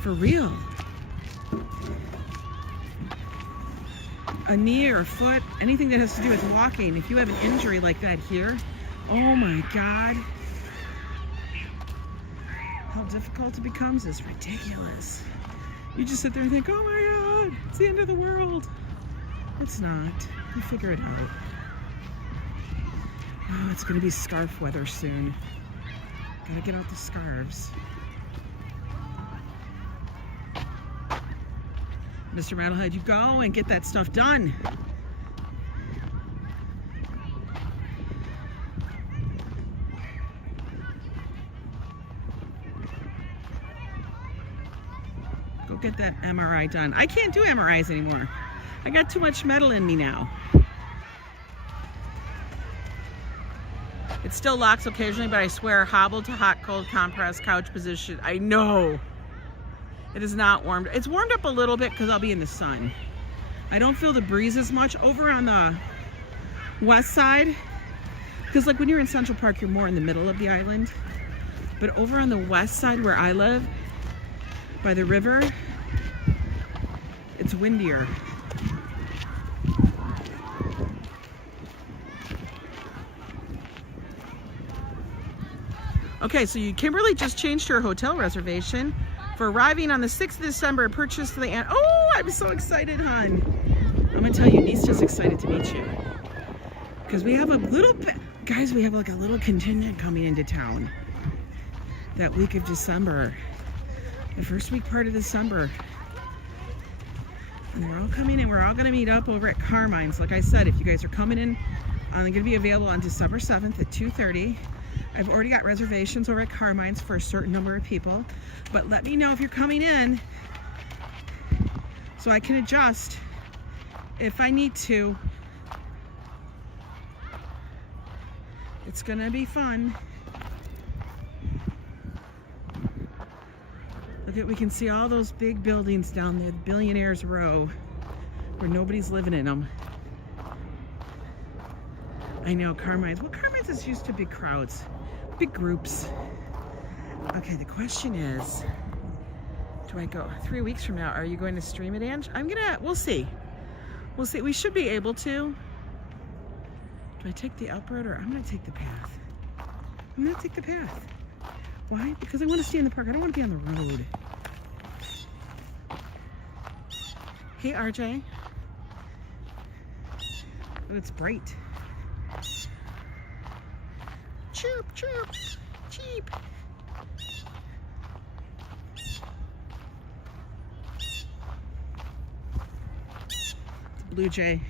For real. A knee or a foot, anything that has to do with walking, if you have an injury like that here, oh my God. How difficult it becomes is ridiculous. You just sit there and think, oh my God, it's the end of the world. It's not. You figure it out. Oh, it's gonna be scarf weather soon. Gotta get out the scarves. Mr. Metalhead, you go and get that stuff done. Go get that MRI done. I can't do MRIs anymore. I got too much metal in me now. It still locks occasionally, but I swear, hobble to hot, cold, compress, couch position. I know. It is not warmed. It's warmed up a little bit because I'll be in the sun. I don't feel the breeze as much over on the west side. Because like when you're in Central Park, you're more in the middle of the island. But over on the west side where I live, by the river, it's windier. Okay, so Kimberly just changed her hotel reservation for arriving on the 6th of December. Purchase to the end. Oh, I'm so excited, hon. I'm gonna tell you, Nista's excited to meet you. Because we have a little bit, guys, we have like a little contingent coming into town that week of December. The first week part of December. And they're all coming in. We're all gonna meet up over at Carmine's. Like I said, if you guys are coming in, I'm gonna be available on December 7th at 2:30. I've already got reservations over at Carmine's for a certain number of people, but let me know if you're coming in so I can adjust if I need to. It's gonna be fun. Look at, we can see all those big buildings down there, the Billionaires Row, where nobody's living in them. I know, Carmine's. Well, Carmine's is used to big crowds. Big groups. Okay, the question is, do I go 3 weeks from now? Are you going to stream it, Ange? We'll see. We'll see. We should be able to. Do I take the up road or I'm gonna take the path? I'm gonna take the path. Why? Because I want to stay in the park. I don't want to be on the road. Hey, RJ. Oh, it's bright. chirp, chirp, cheep. It's a blue jay.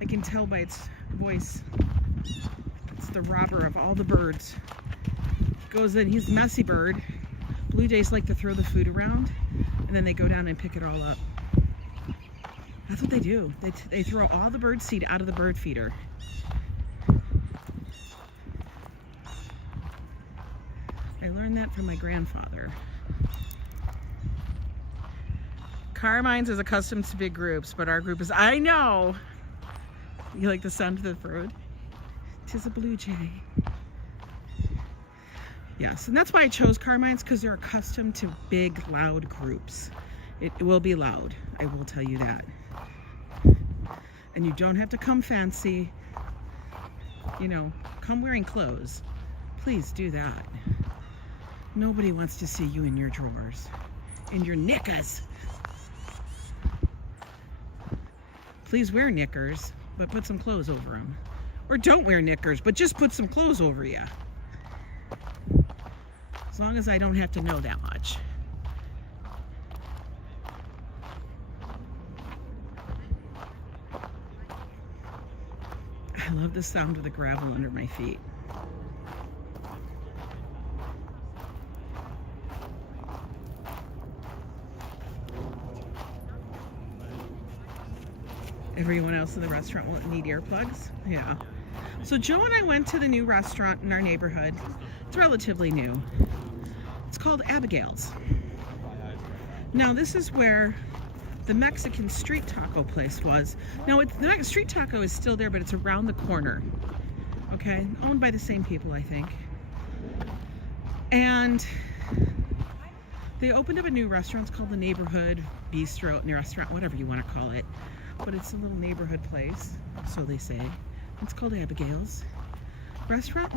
I can tell by its voice. It's the robber of all the birds. Goes in, he's a messy bird. Blue jays like to throw the food around, and then they go down and pick it all up. That's what they do. They throw all the bird seed out of the bird feeder. I learned that from my grandfather. Carmine's is accustomed to big groups, but our group is, I know! You like the sound of the bird? 'Tis a blue jay. Yes, and that's why I chose Carmine's, because they're accustomed to big, loud groups. It will be loud, I will tell you that. And you don't have to come fancy. You know, come wearing clothes. Please do that. Nobody wants to see you in your drawers, in your knickers. Please wear knickers, but put some clothes over them. Or don't wear knickers, but just put some clothes over you. As long as I don't have to know that much. I love the sound of the gravel under my feet. Everyone else in the restaurant will need earplugs? Yeah. So Joe and I went to the new restaurant in our neighborhood. It's relatively new. It's called Abigail's. Now this is where the Mexican street taco place was. Now the street taco is still there, but it's around the corner. Okay, owned by the same people, I think. And they opened up a new restaurant. It's called the Neighborhood Bistro, new restaurant, whatever you want to call it. But it's a little neighborhood place, so they say. It's called Abigail's. Restaurant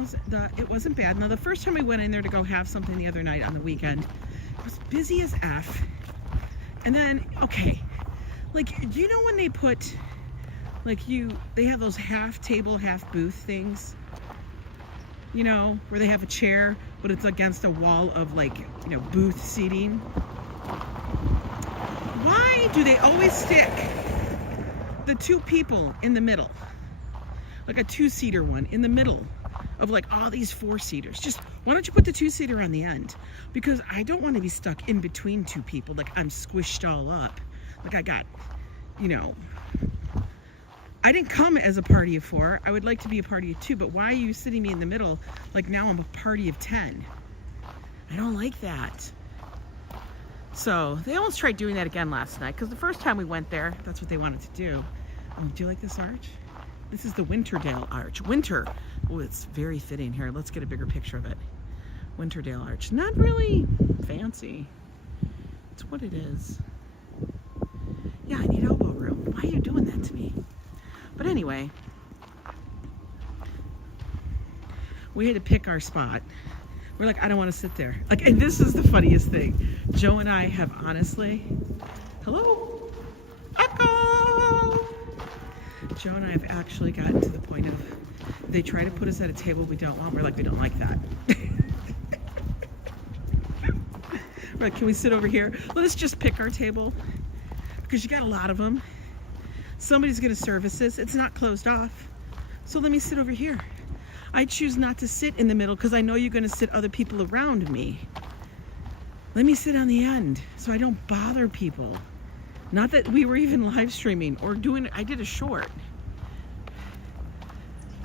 it wasn't bad. Now the first time we went in there to go have something the other night on the weekend, it was busy as F. And then, okay, like, you know when they put, like, they have those half table, half booth things, you know, where they have a chair, but it's against a wall of, like, you know, booth seating. Why do they always stick the two people in the middle? Like a two-seater one in the middle of like all these four-seaters. Just, why don't you put the two-seater on the end? Because I don't want to be stuck in between two people, like I'm squished all up. Like I got, you know, I didn't come as a party of four. I would like to be a party of two, but why are you sitting me in the middle like now I'm a party of 10? I don't like that. So they almost tried doing that again last night, because the first time we went there, that's what they wanted to do. Do you like this arch? This is the Winterdale Arch. Winter. Oh, it's very fitting here. Let's get a bigger picture of it. Winterdale Arch. Not really fancy. It's what it is. Yeah, I need elbow room. Why are you doing that to me? But anyway, we had to pick our spot. We're like, I don't want to sit there. Like, and this is the funniest thing. Joe and I have honestly, hello, echo. Joe and I have actually gotten to the point of, they try to put us at a table we don't want. We're like, we don't like that. We're like, can we sit over here? Let us just pick our table, because you got a lot of them. Somebody's going to service this. It's not closed off. So let me sit over here. I choose not to sit in the middle because I know you're going to sit other people around me. Let me sit on the end so I don't bother people. Not that we were even live streaming or doing, I did a short.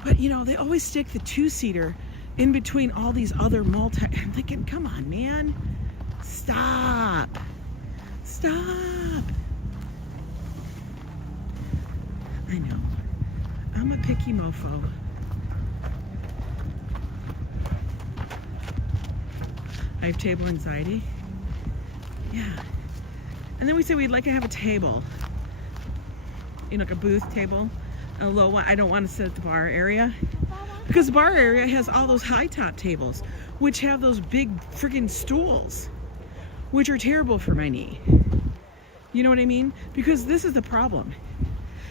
But you know, they always stick the two-seater in between all these other I'm thinking, come on, man. Stop. Stop. I know. I'm a picky mofo. I have table anxiety. Yeah. And then we said we'd like to have a table. You know, like a booth table. A low one. I don't want to sit at the bar area. Because the bar area has all those high top tables, which have those big freaking stools, which are terrible for my knee. You know what I mean? Because this is the problem.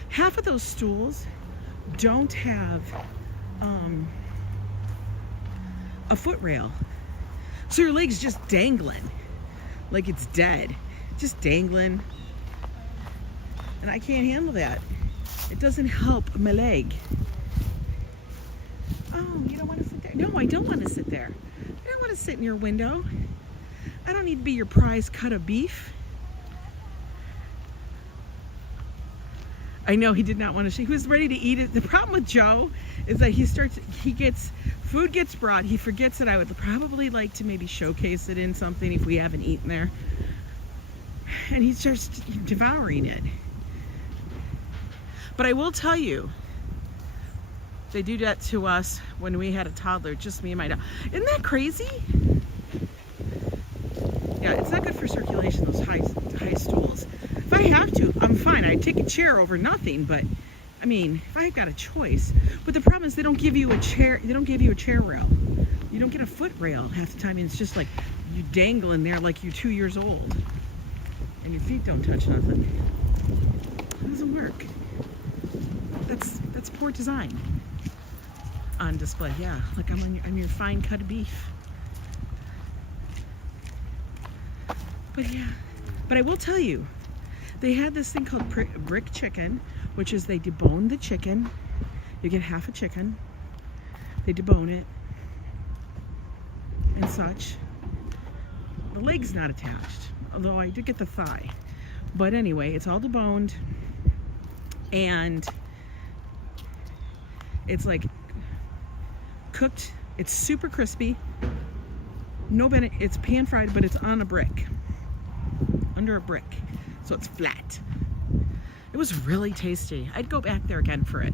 Half of those stools don't have a foot rail. So your leg's just dangling like it's dead, just dangling. And I can't handle that. It doesn't help my leg. Oh, you don't want to sit there? No, I don't want to sit there. I don't want to sit in your window. I don't need to be your prize cut of beef. I know he did not want to. He was ready to eat it. The problem with Joe is that food gets brought. He forgets that I would probably like to maybe showcase it in something if we haven't eaten there. And he's just devouring it. But I will tell you, they do that to us when we had a toddler, just me and my dog. Isn't that crazy? Yeah, it's not good for circulation, those high stools. If I have to, I'm fine. I'd take a chair over nothing, but I mean, if I've got a choice. But the problem is they don't give you a chair, they don't give you a chair rail. You don't get a foot rail half the time, and it's just like you dangling there like you're 2 years old. And your feet don't touch nothing. It doesn't work. That's poor design on display. Yeah, like I'm your fine cut of beef. But yeah, but I will tell you, they had this thing called brick chicken, which is they debone the chicken. You get half a chicken. They debone it and such. The leg's not attached, although I did get the thigh. But anyway, it's all deboned, and it's like cooked. It's super crispy. It's pan fried, but it's on a brick, under a brick, so it's flat. It was really tasty. I'd go back there again for it.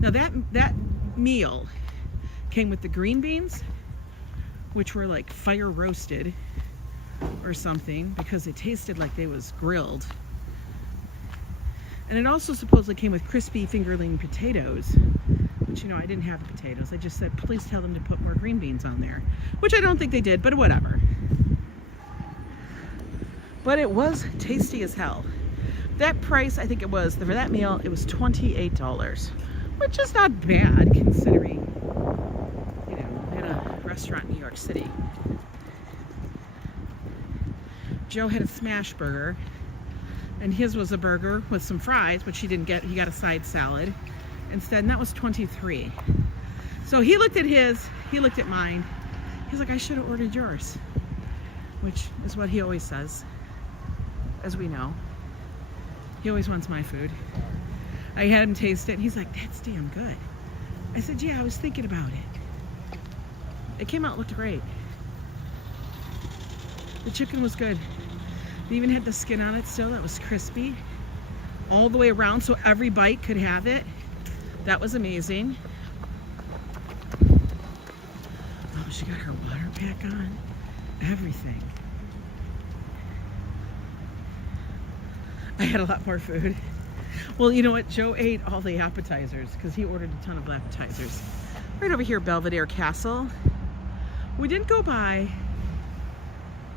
Now that meal came with the green beans, which were like fire roasted or something, because it tasted like they was grilled. And it also supposedly came with crispy fingerling potatoes, which, you know, I didn't have the potatoes. I just said, please tell them to put more green beans on there, which I don't think they did, but whatever. But it was tasty as hell. That price, I think it was, for that meal, it was $28, which is not bad considering, you know, at a restaurant in New York City. Joe had a smash burger, and his was a burger with some fries, which he didn't get. He got a side salad instead, and that was $23. So he looked at his, he looked at mine. He's like, I should have ordered yours, which is what he always says, as we know. He always wants my food. I had him taste it, and he's like, that's damn good. I said, yeah, I was thinking about it. It came out, looked great. The chicken was good. They even had the skin on it still. That was crispy all the way around, so every bite could have it. That was amazing. Oh, she got her water pack on. Everything. I had a lot more food. Well, you know what? Joe ate all the appetizers because he ordered a ton of appetizers. Right over here, Belvedere Castle. We didn't go by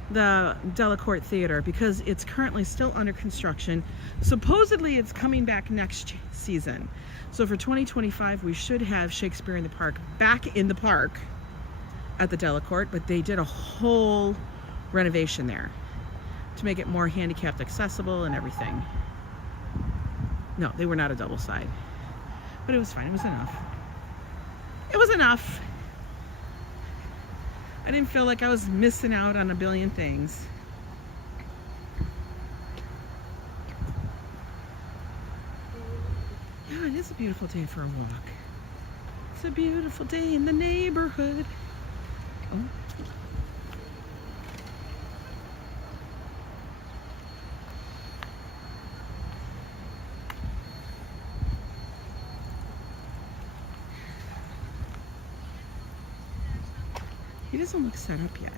the Delacorte Theater because it's currently still under construction. Supposedly it's coming back next season. So for 2025 we should have Shakespeare in the Park back in the park at the Delacorte, but they did a whole renovation there to make it more handicapped accessible and everything. No, they were not a double side, but it was fine. It was enough. It was enough. I didn't feel like I was missing out on a billion things. Yeah, it is a beautiful day for a walk. It's a beautiful day in the neighborhood. Oh. He doesn't look set up yet.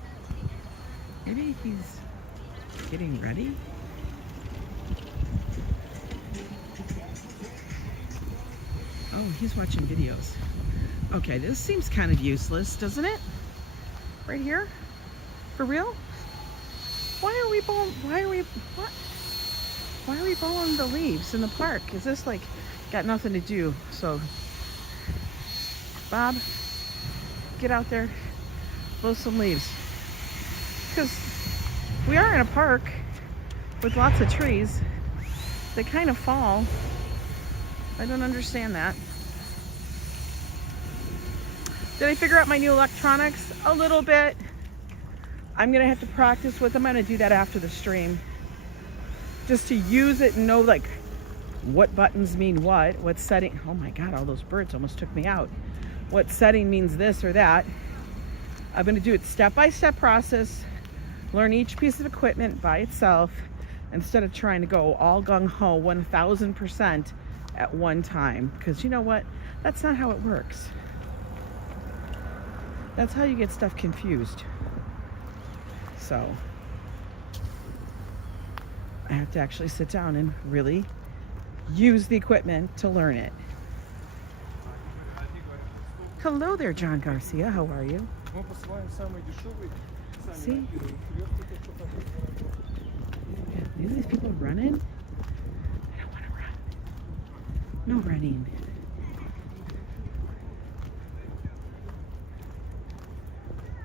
Maybe he's getting ready. Oh, he's watching videos. Okay, this seems kind of useless, doesn't it? Right here? For real? Why are we blowing the leaves in the park? Is this like got nothing to do? So Bob, get out there. blow some leaves. Because we are in a park with lots of trees. They kind of fall. I don't understand that. Did I figure out my new electronics? A little bit. I'm gonna have to practice with them. I'm gonna do that after the stream. Just to use it and know like what buttons mean what setting. Oh my God, all those birds almost took me out. What setting means this or that. I'm gonna do it step-by-step process, learn each piece of equipment by itself instead of trying to go all gung-ho 1000% at one time. Because you know what? That's not how it works. That's how you get stuff confused. So I have to actually sit down and really use the equipment to learn it. Hello there, John Garcia. How are you? See? These people running? I don't want to run. No running.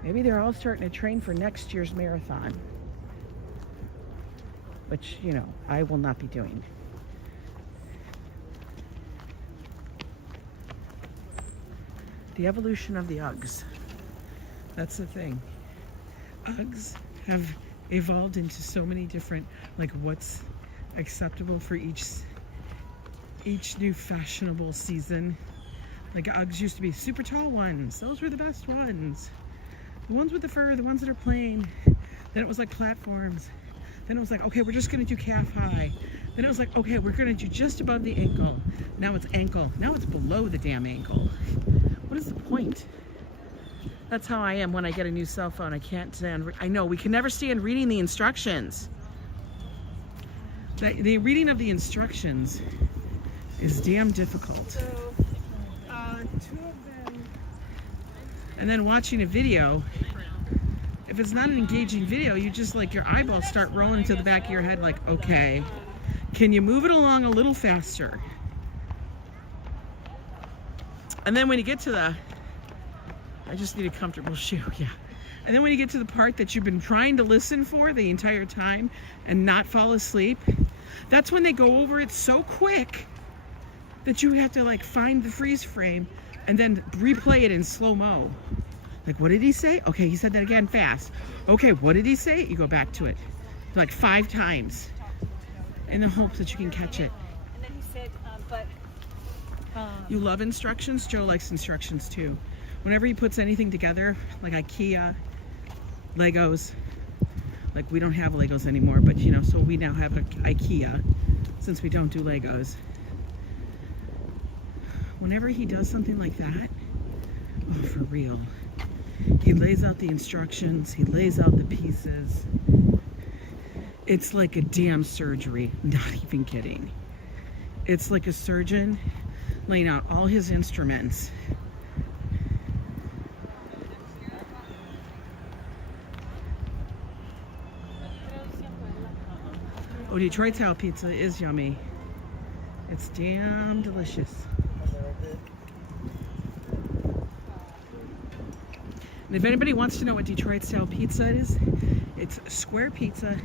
Maybe they're all starting to train for next year's marathon. Which, you know, I will not be doing. The evolution of the Uggs. That's the thing. Uggs have evolved into so many different, like what's acceptable for each new fashionable season. Like Uggs used to be super tall ones. Those were the best ones. The ones with the fur, the ones that are plain. Then it was like platforms. Then it was like, okay, we're just gonna do calf high. Then it was like, okay, we're gonna do just above the ankle. Now it's ankle. Now it's below the damn ankle. What is the point? That's how I am when I get a new cell phone. I can't stand, I know, we can never stand reading the instructions. The reading of the instructions is damn difficult. So, 2 of them. And then watching a video, if it's not an engaging video, you just like your eyeballs start rolling to the back of your head like, okay, can you move it along a little faster? And then when you get to the, I just need a comfortable shoe, yeah. And then when you get to the part that you've been trying to listen for the entire time and not fall asleep, that's when they go over it so quick that you have to like find the freeze frame and then replay it in slow-mo. Like, what did he say? Okay, he said that again fast. Okay, what did he say? You go back to it like 5 times in the hopes that you can catch it. And then he said, You love instructions? Joe likes instructions too. Whenever he puts anything together, like IKEA, Legos, like we don't have Legos anymore, but you know, so we now have IKEA since we don't do Legos. Whenever he does something like that, oh, for real, he lays out the instructions, he lays out the pieces. It's like a damn surgery, not even kidding. It's like a surgeon laying out all his instruments. Oh, Detroit style pizza is yummy. It's damn delicious. And if anybody wants to know what Detroit style pizza is, it's square pizza,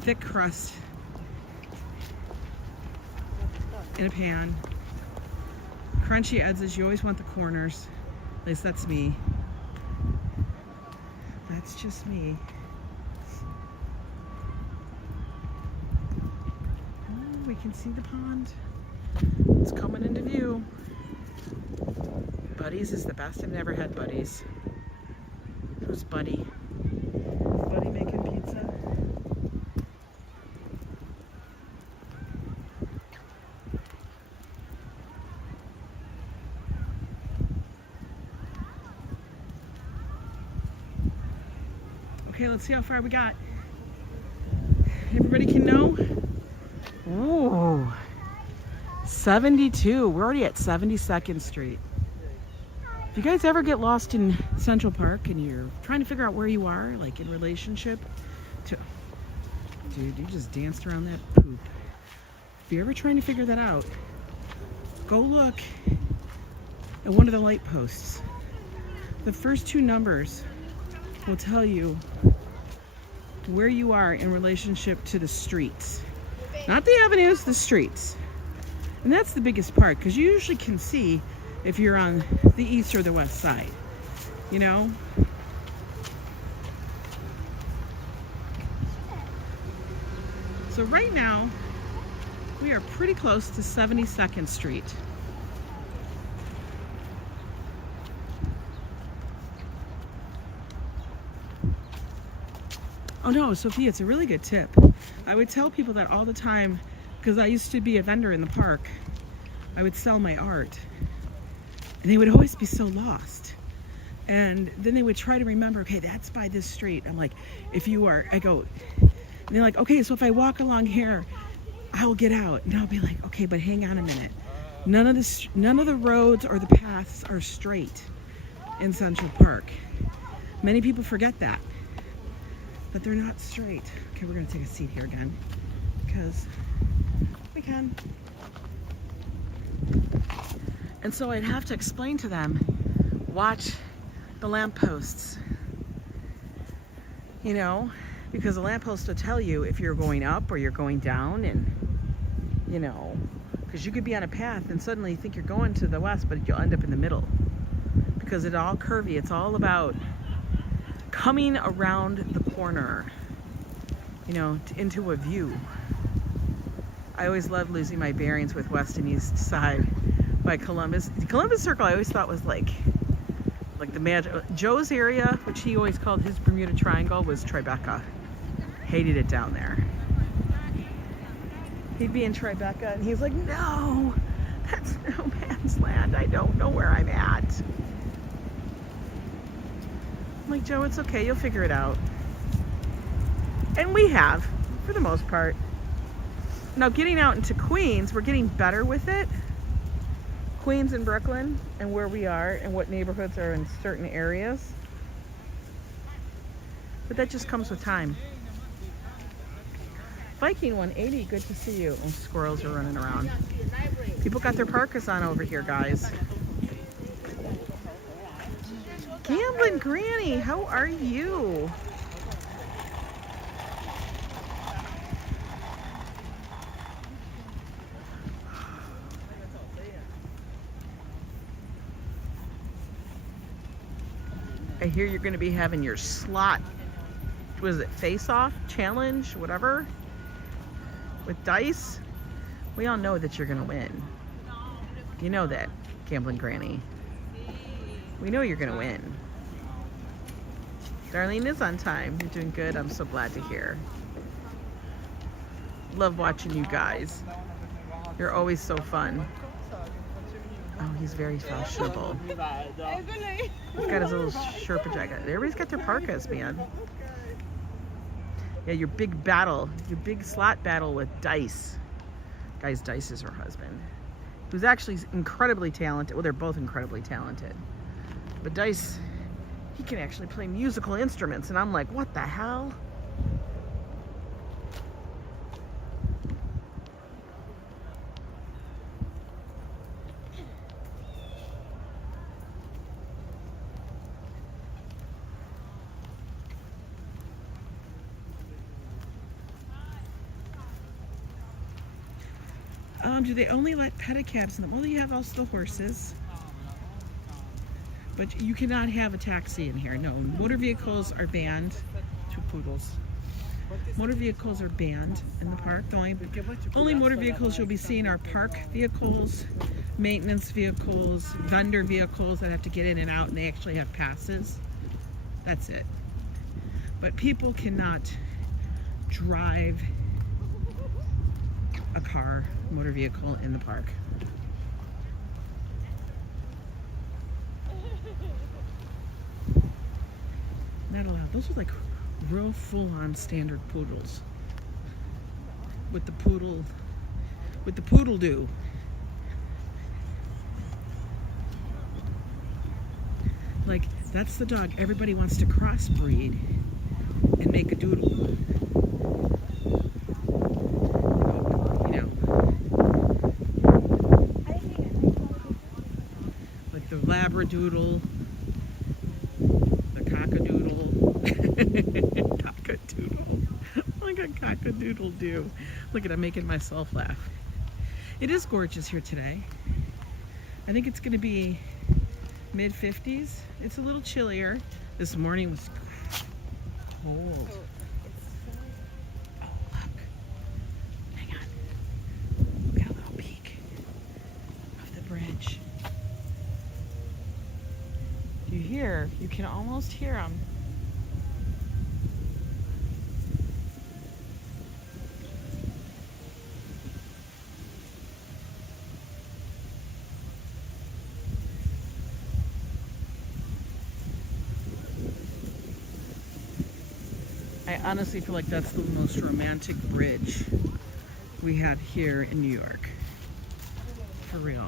thick crust, in a pan, crunchy edges. You always want the corners. At least that's me. That's just me. Oh, we can see the pond. It's coming into view. Buddy's is the best. I've never had Buddy's. Who's Buddy? Is Buddy making pizza? Okay, let's see how far we got. Everybody can know? Ooh, 72. We're already at 72nd Street. If you guys ever get lost in Central Park and you're trying to figure out where you are, like in relationship to, dude, you just danced around that poop. If you're ever trying to figure that out, go look at one of the light posts. The first two numbers will tell you where you are in relationship to the streets. Not the avenues, the streets. And that's the biggest part, because you usually can see if you're on the east or the west side, you know? So right now, we are pretty close to 72nd Street. Oh no, Sophia, it's a really good tip. I would tell people that all the time, because I used to be a vendor in the park. I would sell my art, and they would always be so lost. And then they would try to remember, okay, that's by this street. I'm like, if you are, I go, and they're like, okay, so if I walk along here, I'll get out. And I'll be like, okay, but hang on a minute. None of the roads or the paths are straight in Central Park. Many people forget that they're not straight. Okay, we're gonna take a seat here again because we can. And so I'd have to explain to them, watch the lampposts, you know, because the lamppost will tell you if you're going up or you're going down, and you know, because you could be on a path and suddenly think you're going to the west, but you'll end up in the middle because it's all curvy. It's all about coming around the corner, you know, into a view. I always loved losing my bearings with west and east side by Columbus. The Columbus Circle I always thought was like the magic. Joe's area, which he always called his Bermuda Triangle, was Tribeca. Hated it down there. He'd be in Tribeca and he's like, no, that's no man's land. I don't know where I'm at. I'm like, Joe, it's okay. You'll figure it out. And we have, for the most part. Now, getting out into Queens, we're getting better with it. Queens and Brooklyn, and where we are, and what neighborhoods are in certain areas. But that just comes with time. Viking 180, good to see you. Oh, squirrels are running around. People got their parkas on over here, guys. Gambling Granny, how are you? I hear you're going to be having your slot, was it face-off challenge, whatever, with dice. We all know that you're going to win. You know that, Gambling Granny. We know you're going to win. Darlene is on time. You're doing good. I'm so glad to hear. Love watching you guys. You're always so fun. Oh, he's very fashionable. He's got his little Sherpa jacket. Everybody's got their parkas, man. Yeah, your big battle, your big slot battle with Dice. Guys, Dice is her husband, who's actually incredibly talented. Well, they're both incredibly talented. But Dice, he can actually play musical instruments, and I'm like, what the hell? Do they only let pedicabs in them? Well, you have also the horses. But you cannot have a taxi in here. No, motor vehicles are banned. 2 poodles. Motor vehicles are banned in the park. The only motor vehicles you'll be seeing are park vehicles, maintenance vehicles, vendor vehicles that have to get in and out, and they actually have passes. That's it. But people cannot drive a car, motor vehicle in the park. Not allowed. Those are like real full-on standard poodles. With the poodle do. Like, that's the dog everybody wants to crossbreed and make a doodle. The Labradoodle, Cock-a-doodle-doo. Look at, I'm making myself laugh. It is gorgeous here today. I think it's going to be mid-50s. It's a little chillier. This morning was cold. Oh, look. Hang on. Look at a little peek of the bridge. You can almost hear them. I honestly feel like that's the most romantic bridge we had here in New York. For real.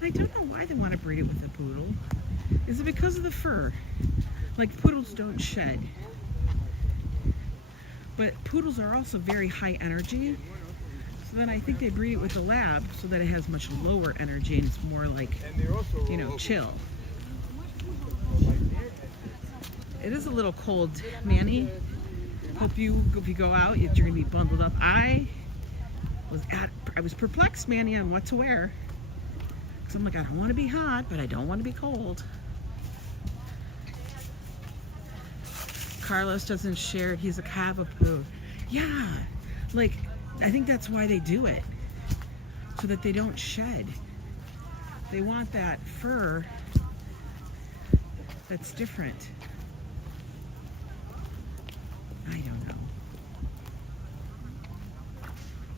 I don't know why they want to breed it with a poodle. Is it because of the fur? Like, poodles don't shed. But poodles are also very high energy. So then I think they breed it with a lab so that it has much lower energy and it's more like, you know, chill. It is a little cold, Manny. Hope if you go out, you're gonna be bundled up. I was perplexed, Manny, on what to wear. Cause I'm like, I don't want to be hot, but I don't want to be cold. Carlos doesn't share. He's a cavapoo. Yeah, like, I think that's why they do it. So that they don't shed. They want that fur that's different. I don't know.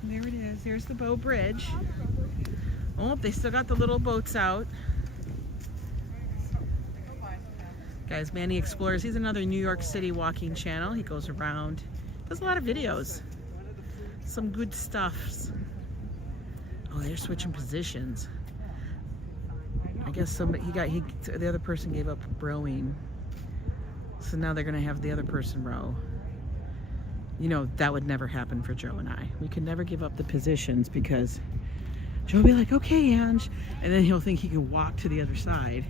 And there it is. There's the Bow Bridge. Oh, they still got the little boats out. Guys, Manny Explores. He's another New York City walking channel. He goes around, does a lot of videos. Some good stuffs. Oh, they're switching positions. I guess the other person gave up rowing. So now they're gonna have the other person row. You know, that would never happen for Joe and I. We could never give up the positions because Joe will be like, okay, Ange. And then he'll think he can walk to the other side.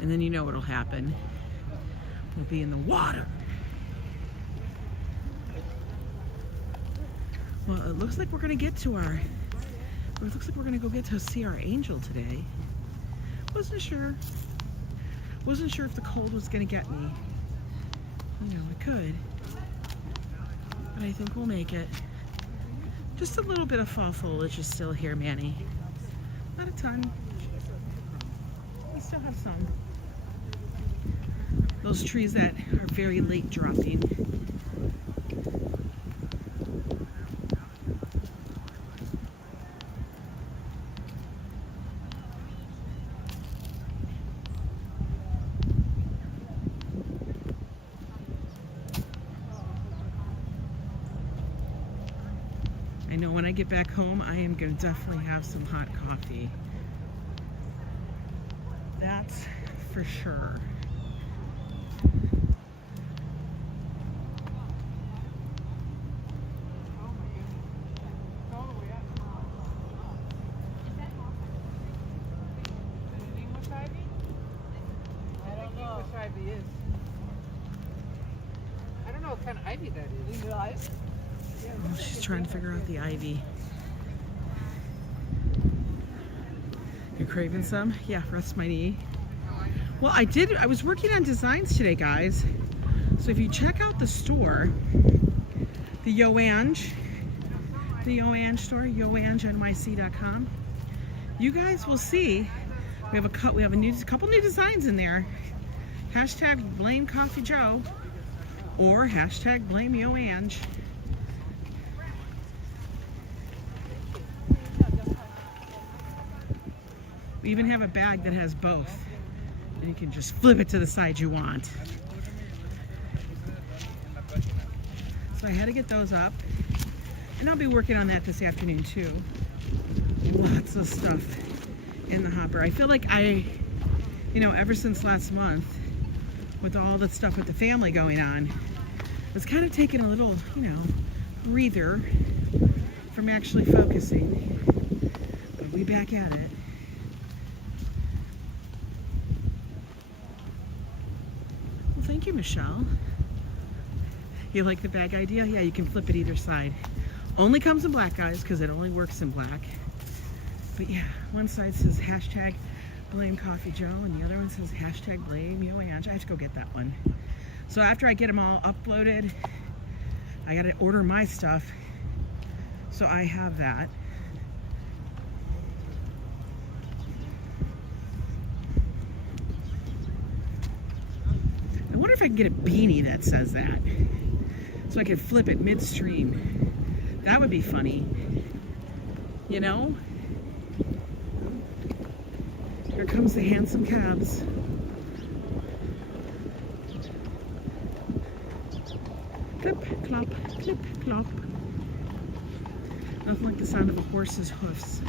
And then you know what'll happen. We'll be in the water. Well, it looks like we're gonna get to it looks like we're gonna go get to see our angel today. Wasn't sure if the cold was gonna get me. You know, it could. But I think we'll make it. Just a little bit of fall foliage is still here, Manny. Not a ton. We still have some. Those trees that are very late dropping. I know when I get back home, I am going to definitely have some hot coffee. That's for sure. Oh, she's trying to figure out the ivy. You're craving some? Yeah, rest my knee. Well, I was working on designs today, guys. So if you check out the store, the Yo Ang store, YoAngNYC.com, you guys will see we have a couple new designs in there. Hashtag blame Coffee Joe or hashtag blame Yo Ang. We even have a bag that has both. And you can just flip it to the side you want. So I had to get those up. And I'll be working on that this afternoon too. Lots of stuff in the hopper. I feel like ever since last month, with all the stuff with the family going on, it's kind of taken a little, breather from actually focusing. But we back at it. Well, thank you, Michelle. You like the bag idea? Yeah, you can flip it either side. Only comes in black, guys, because it only works in black. But yeah, one side says hashtag blame Coffee Joe, and the other one says hashtag blame Yo Ang. I have to go get that one. So after I get them all uploaded, I gotta order my stuff. So I have that. I wonder if I can get a beanie that says that, so I can flip it midstream. That would be funny, you know? Here comes the handsome cabs. Clip, clop, clip, clop. Nothing like the sound of a horse's hooves.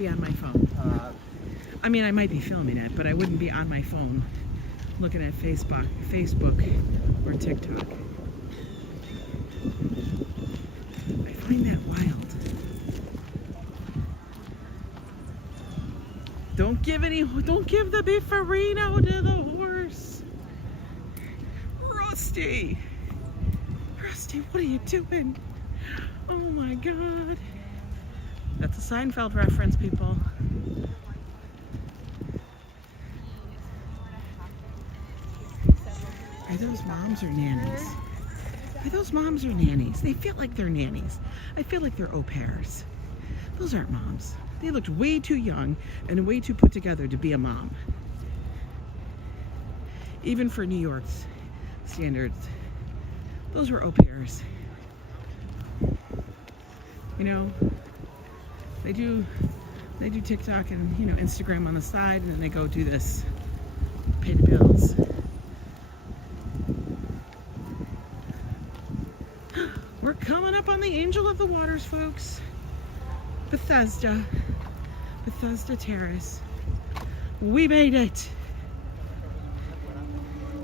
On my phone. I mean, I might be filming it, but I wouldn't be on my phone looking at Facebook or TikTok. I find that wild. Don't give the beefarino to the horse. Rusty, what are you doing? Oh my God. That's a Seinfeld reference, people. Are those moms or nannies? Are those moms or nannies? They feel like they're nannies. I feel like they're au pairs. Those aren't moms. They looked way too young and way too put together to be a mom. Even for New York's standards. Those were au pairs. You know, they do TikTok and, you know, Instagram on the side, and then they go do this, pay the bills. We're coming up on the Angel of the Waters, folks. Bethesda Terrace. We made it.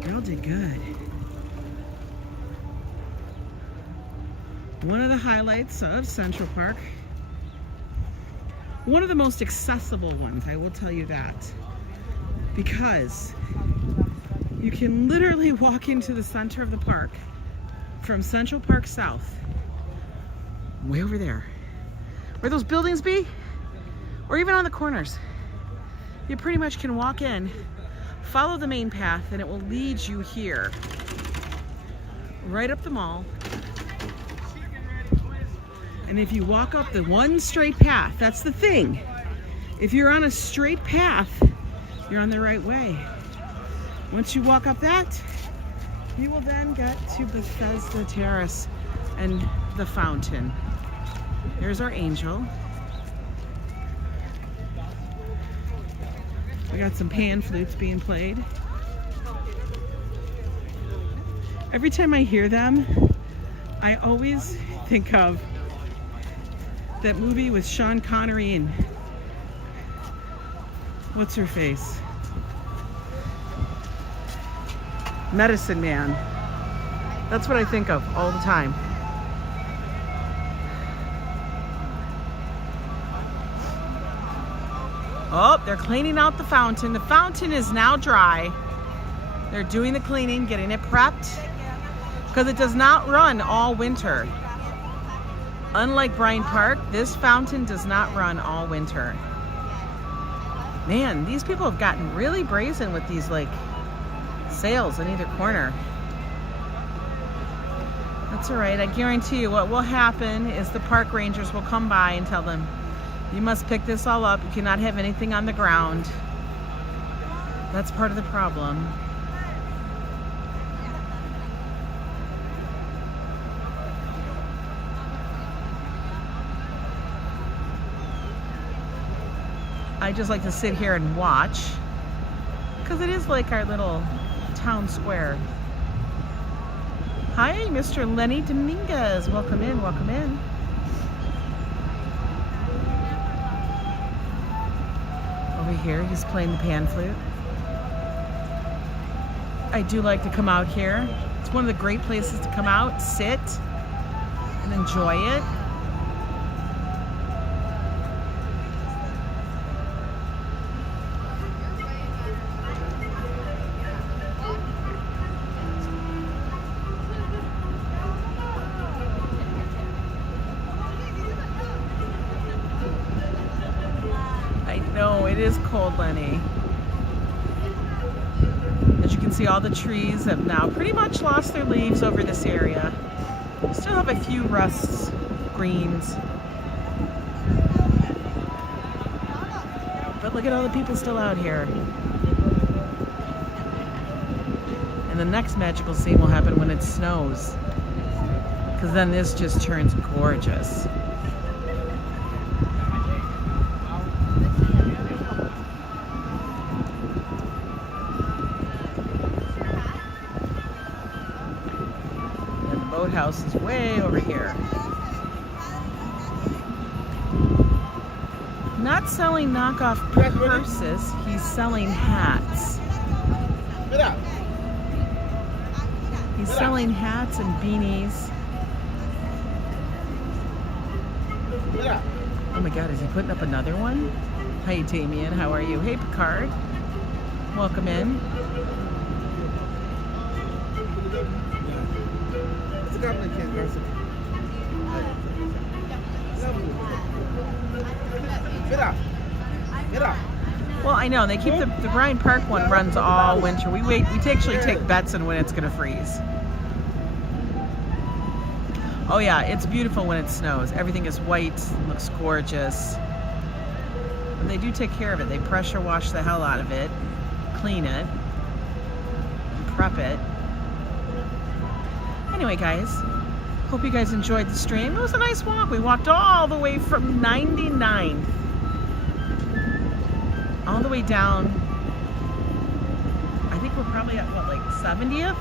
Y'all did good. One of the highlights of Central Park. One of the most accessible ones, I will tell you that. Because you can literally walk into the center of the park from Central Park South, way over there, where those buildings be, or even on the corners. You pretty much can walk in, follow the main path, and it will lead you here, right up the mall. And if you walk up the one straight path, that's the thing. If you're on a straight path, you're on the right way. Once you walk up that, you will then get to Bethesda Terrace and the fountain. There's our angel. We got some pan flutes being played. Every time I hear them, I always think of that movie with Sean Connery and what's her face? Medicine Man. That's what I think of all the time. Oh, they're cleaning out the fountain. The fountain is now dry. They're doing the cleaning, getting it prepped, because it does not run all winter. Unlike Bryant Park, this fountain does not run all winter. Man, these people have gotten really brazen with these like sales in either corner. That's all right. I guarantee you what will happen is the park rangers will come by and tell them, you must pick this all up. You cannot have anything on the ground. That's part of the problem. I just like to sit here and watch because it is like our little town square. Hi, Mr. Lenny Dominguez. Welcome in, welcome in. Over here, he's playing the pan flute. I do like to come out here. It's one of the great places to come out, sit, and enjoy it. I know, it is cold, Lenny. As you can see, all the trees have now pretty much lost their leaves over this area. We still have a few rusts, greens. But look at all the people still out here. And the next magical scene will happen when it snows. Because then this just turns gorgeous. House is way over here. Not selling knockoff purses, he's selling hats. He's selling hats and beanies. Oh my God, is he putting up another one? Hi, Damien, how are you? Hey, Picard. Welcome in. Well, I know they keep the Bryant Park one runs all winter. We actually take bets on when it's gonna freeze. Oh yeah, it's beautiful when it snows. Everything is white, looks gorgeous. And they do take care of it. They pressure wash the hell out of it, clean it, prep it. Anyway, guys, hope you guys enjoyed the stream. It was a nice walk. We walked all the way from 99th all the way down. I think we're probably at what, like 70th,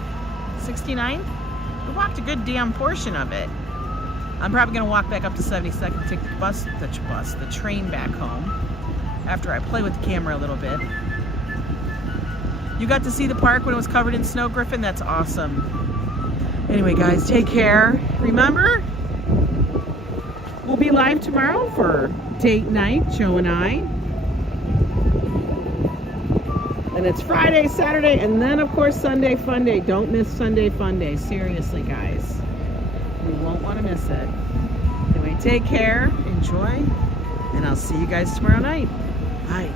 69th? We walked a good damn portion of it. I'm probably gonna walk back up to 72nd, take the train back home after I play with the camera a little bit. You got to see the park when it was covered in snow, Griffin? That's awesome. Anyway, guys, take care. Remember, we'll be live tomorrow for date night, Joe and I. And it's Friday, Saturday, and then, of course, Sunday Fun Day. Don't miss Sunday Fun Day. Seriously, guys. You won't want to miss it. Anyway, take care, enjoy, and I'll see you guys tomorrow night. Bye.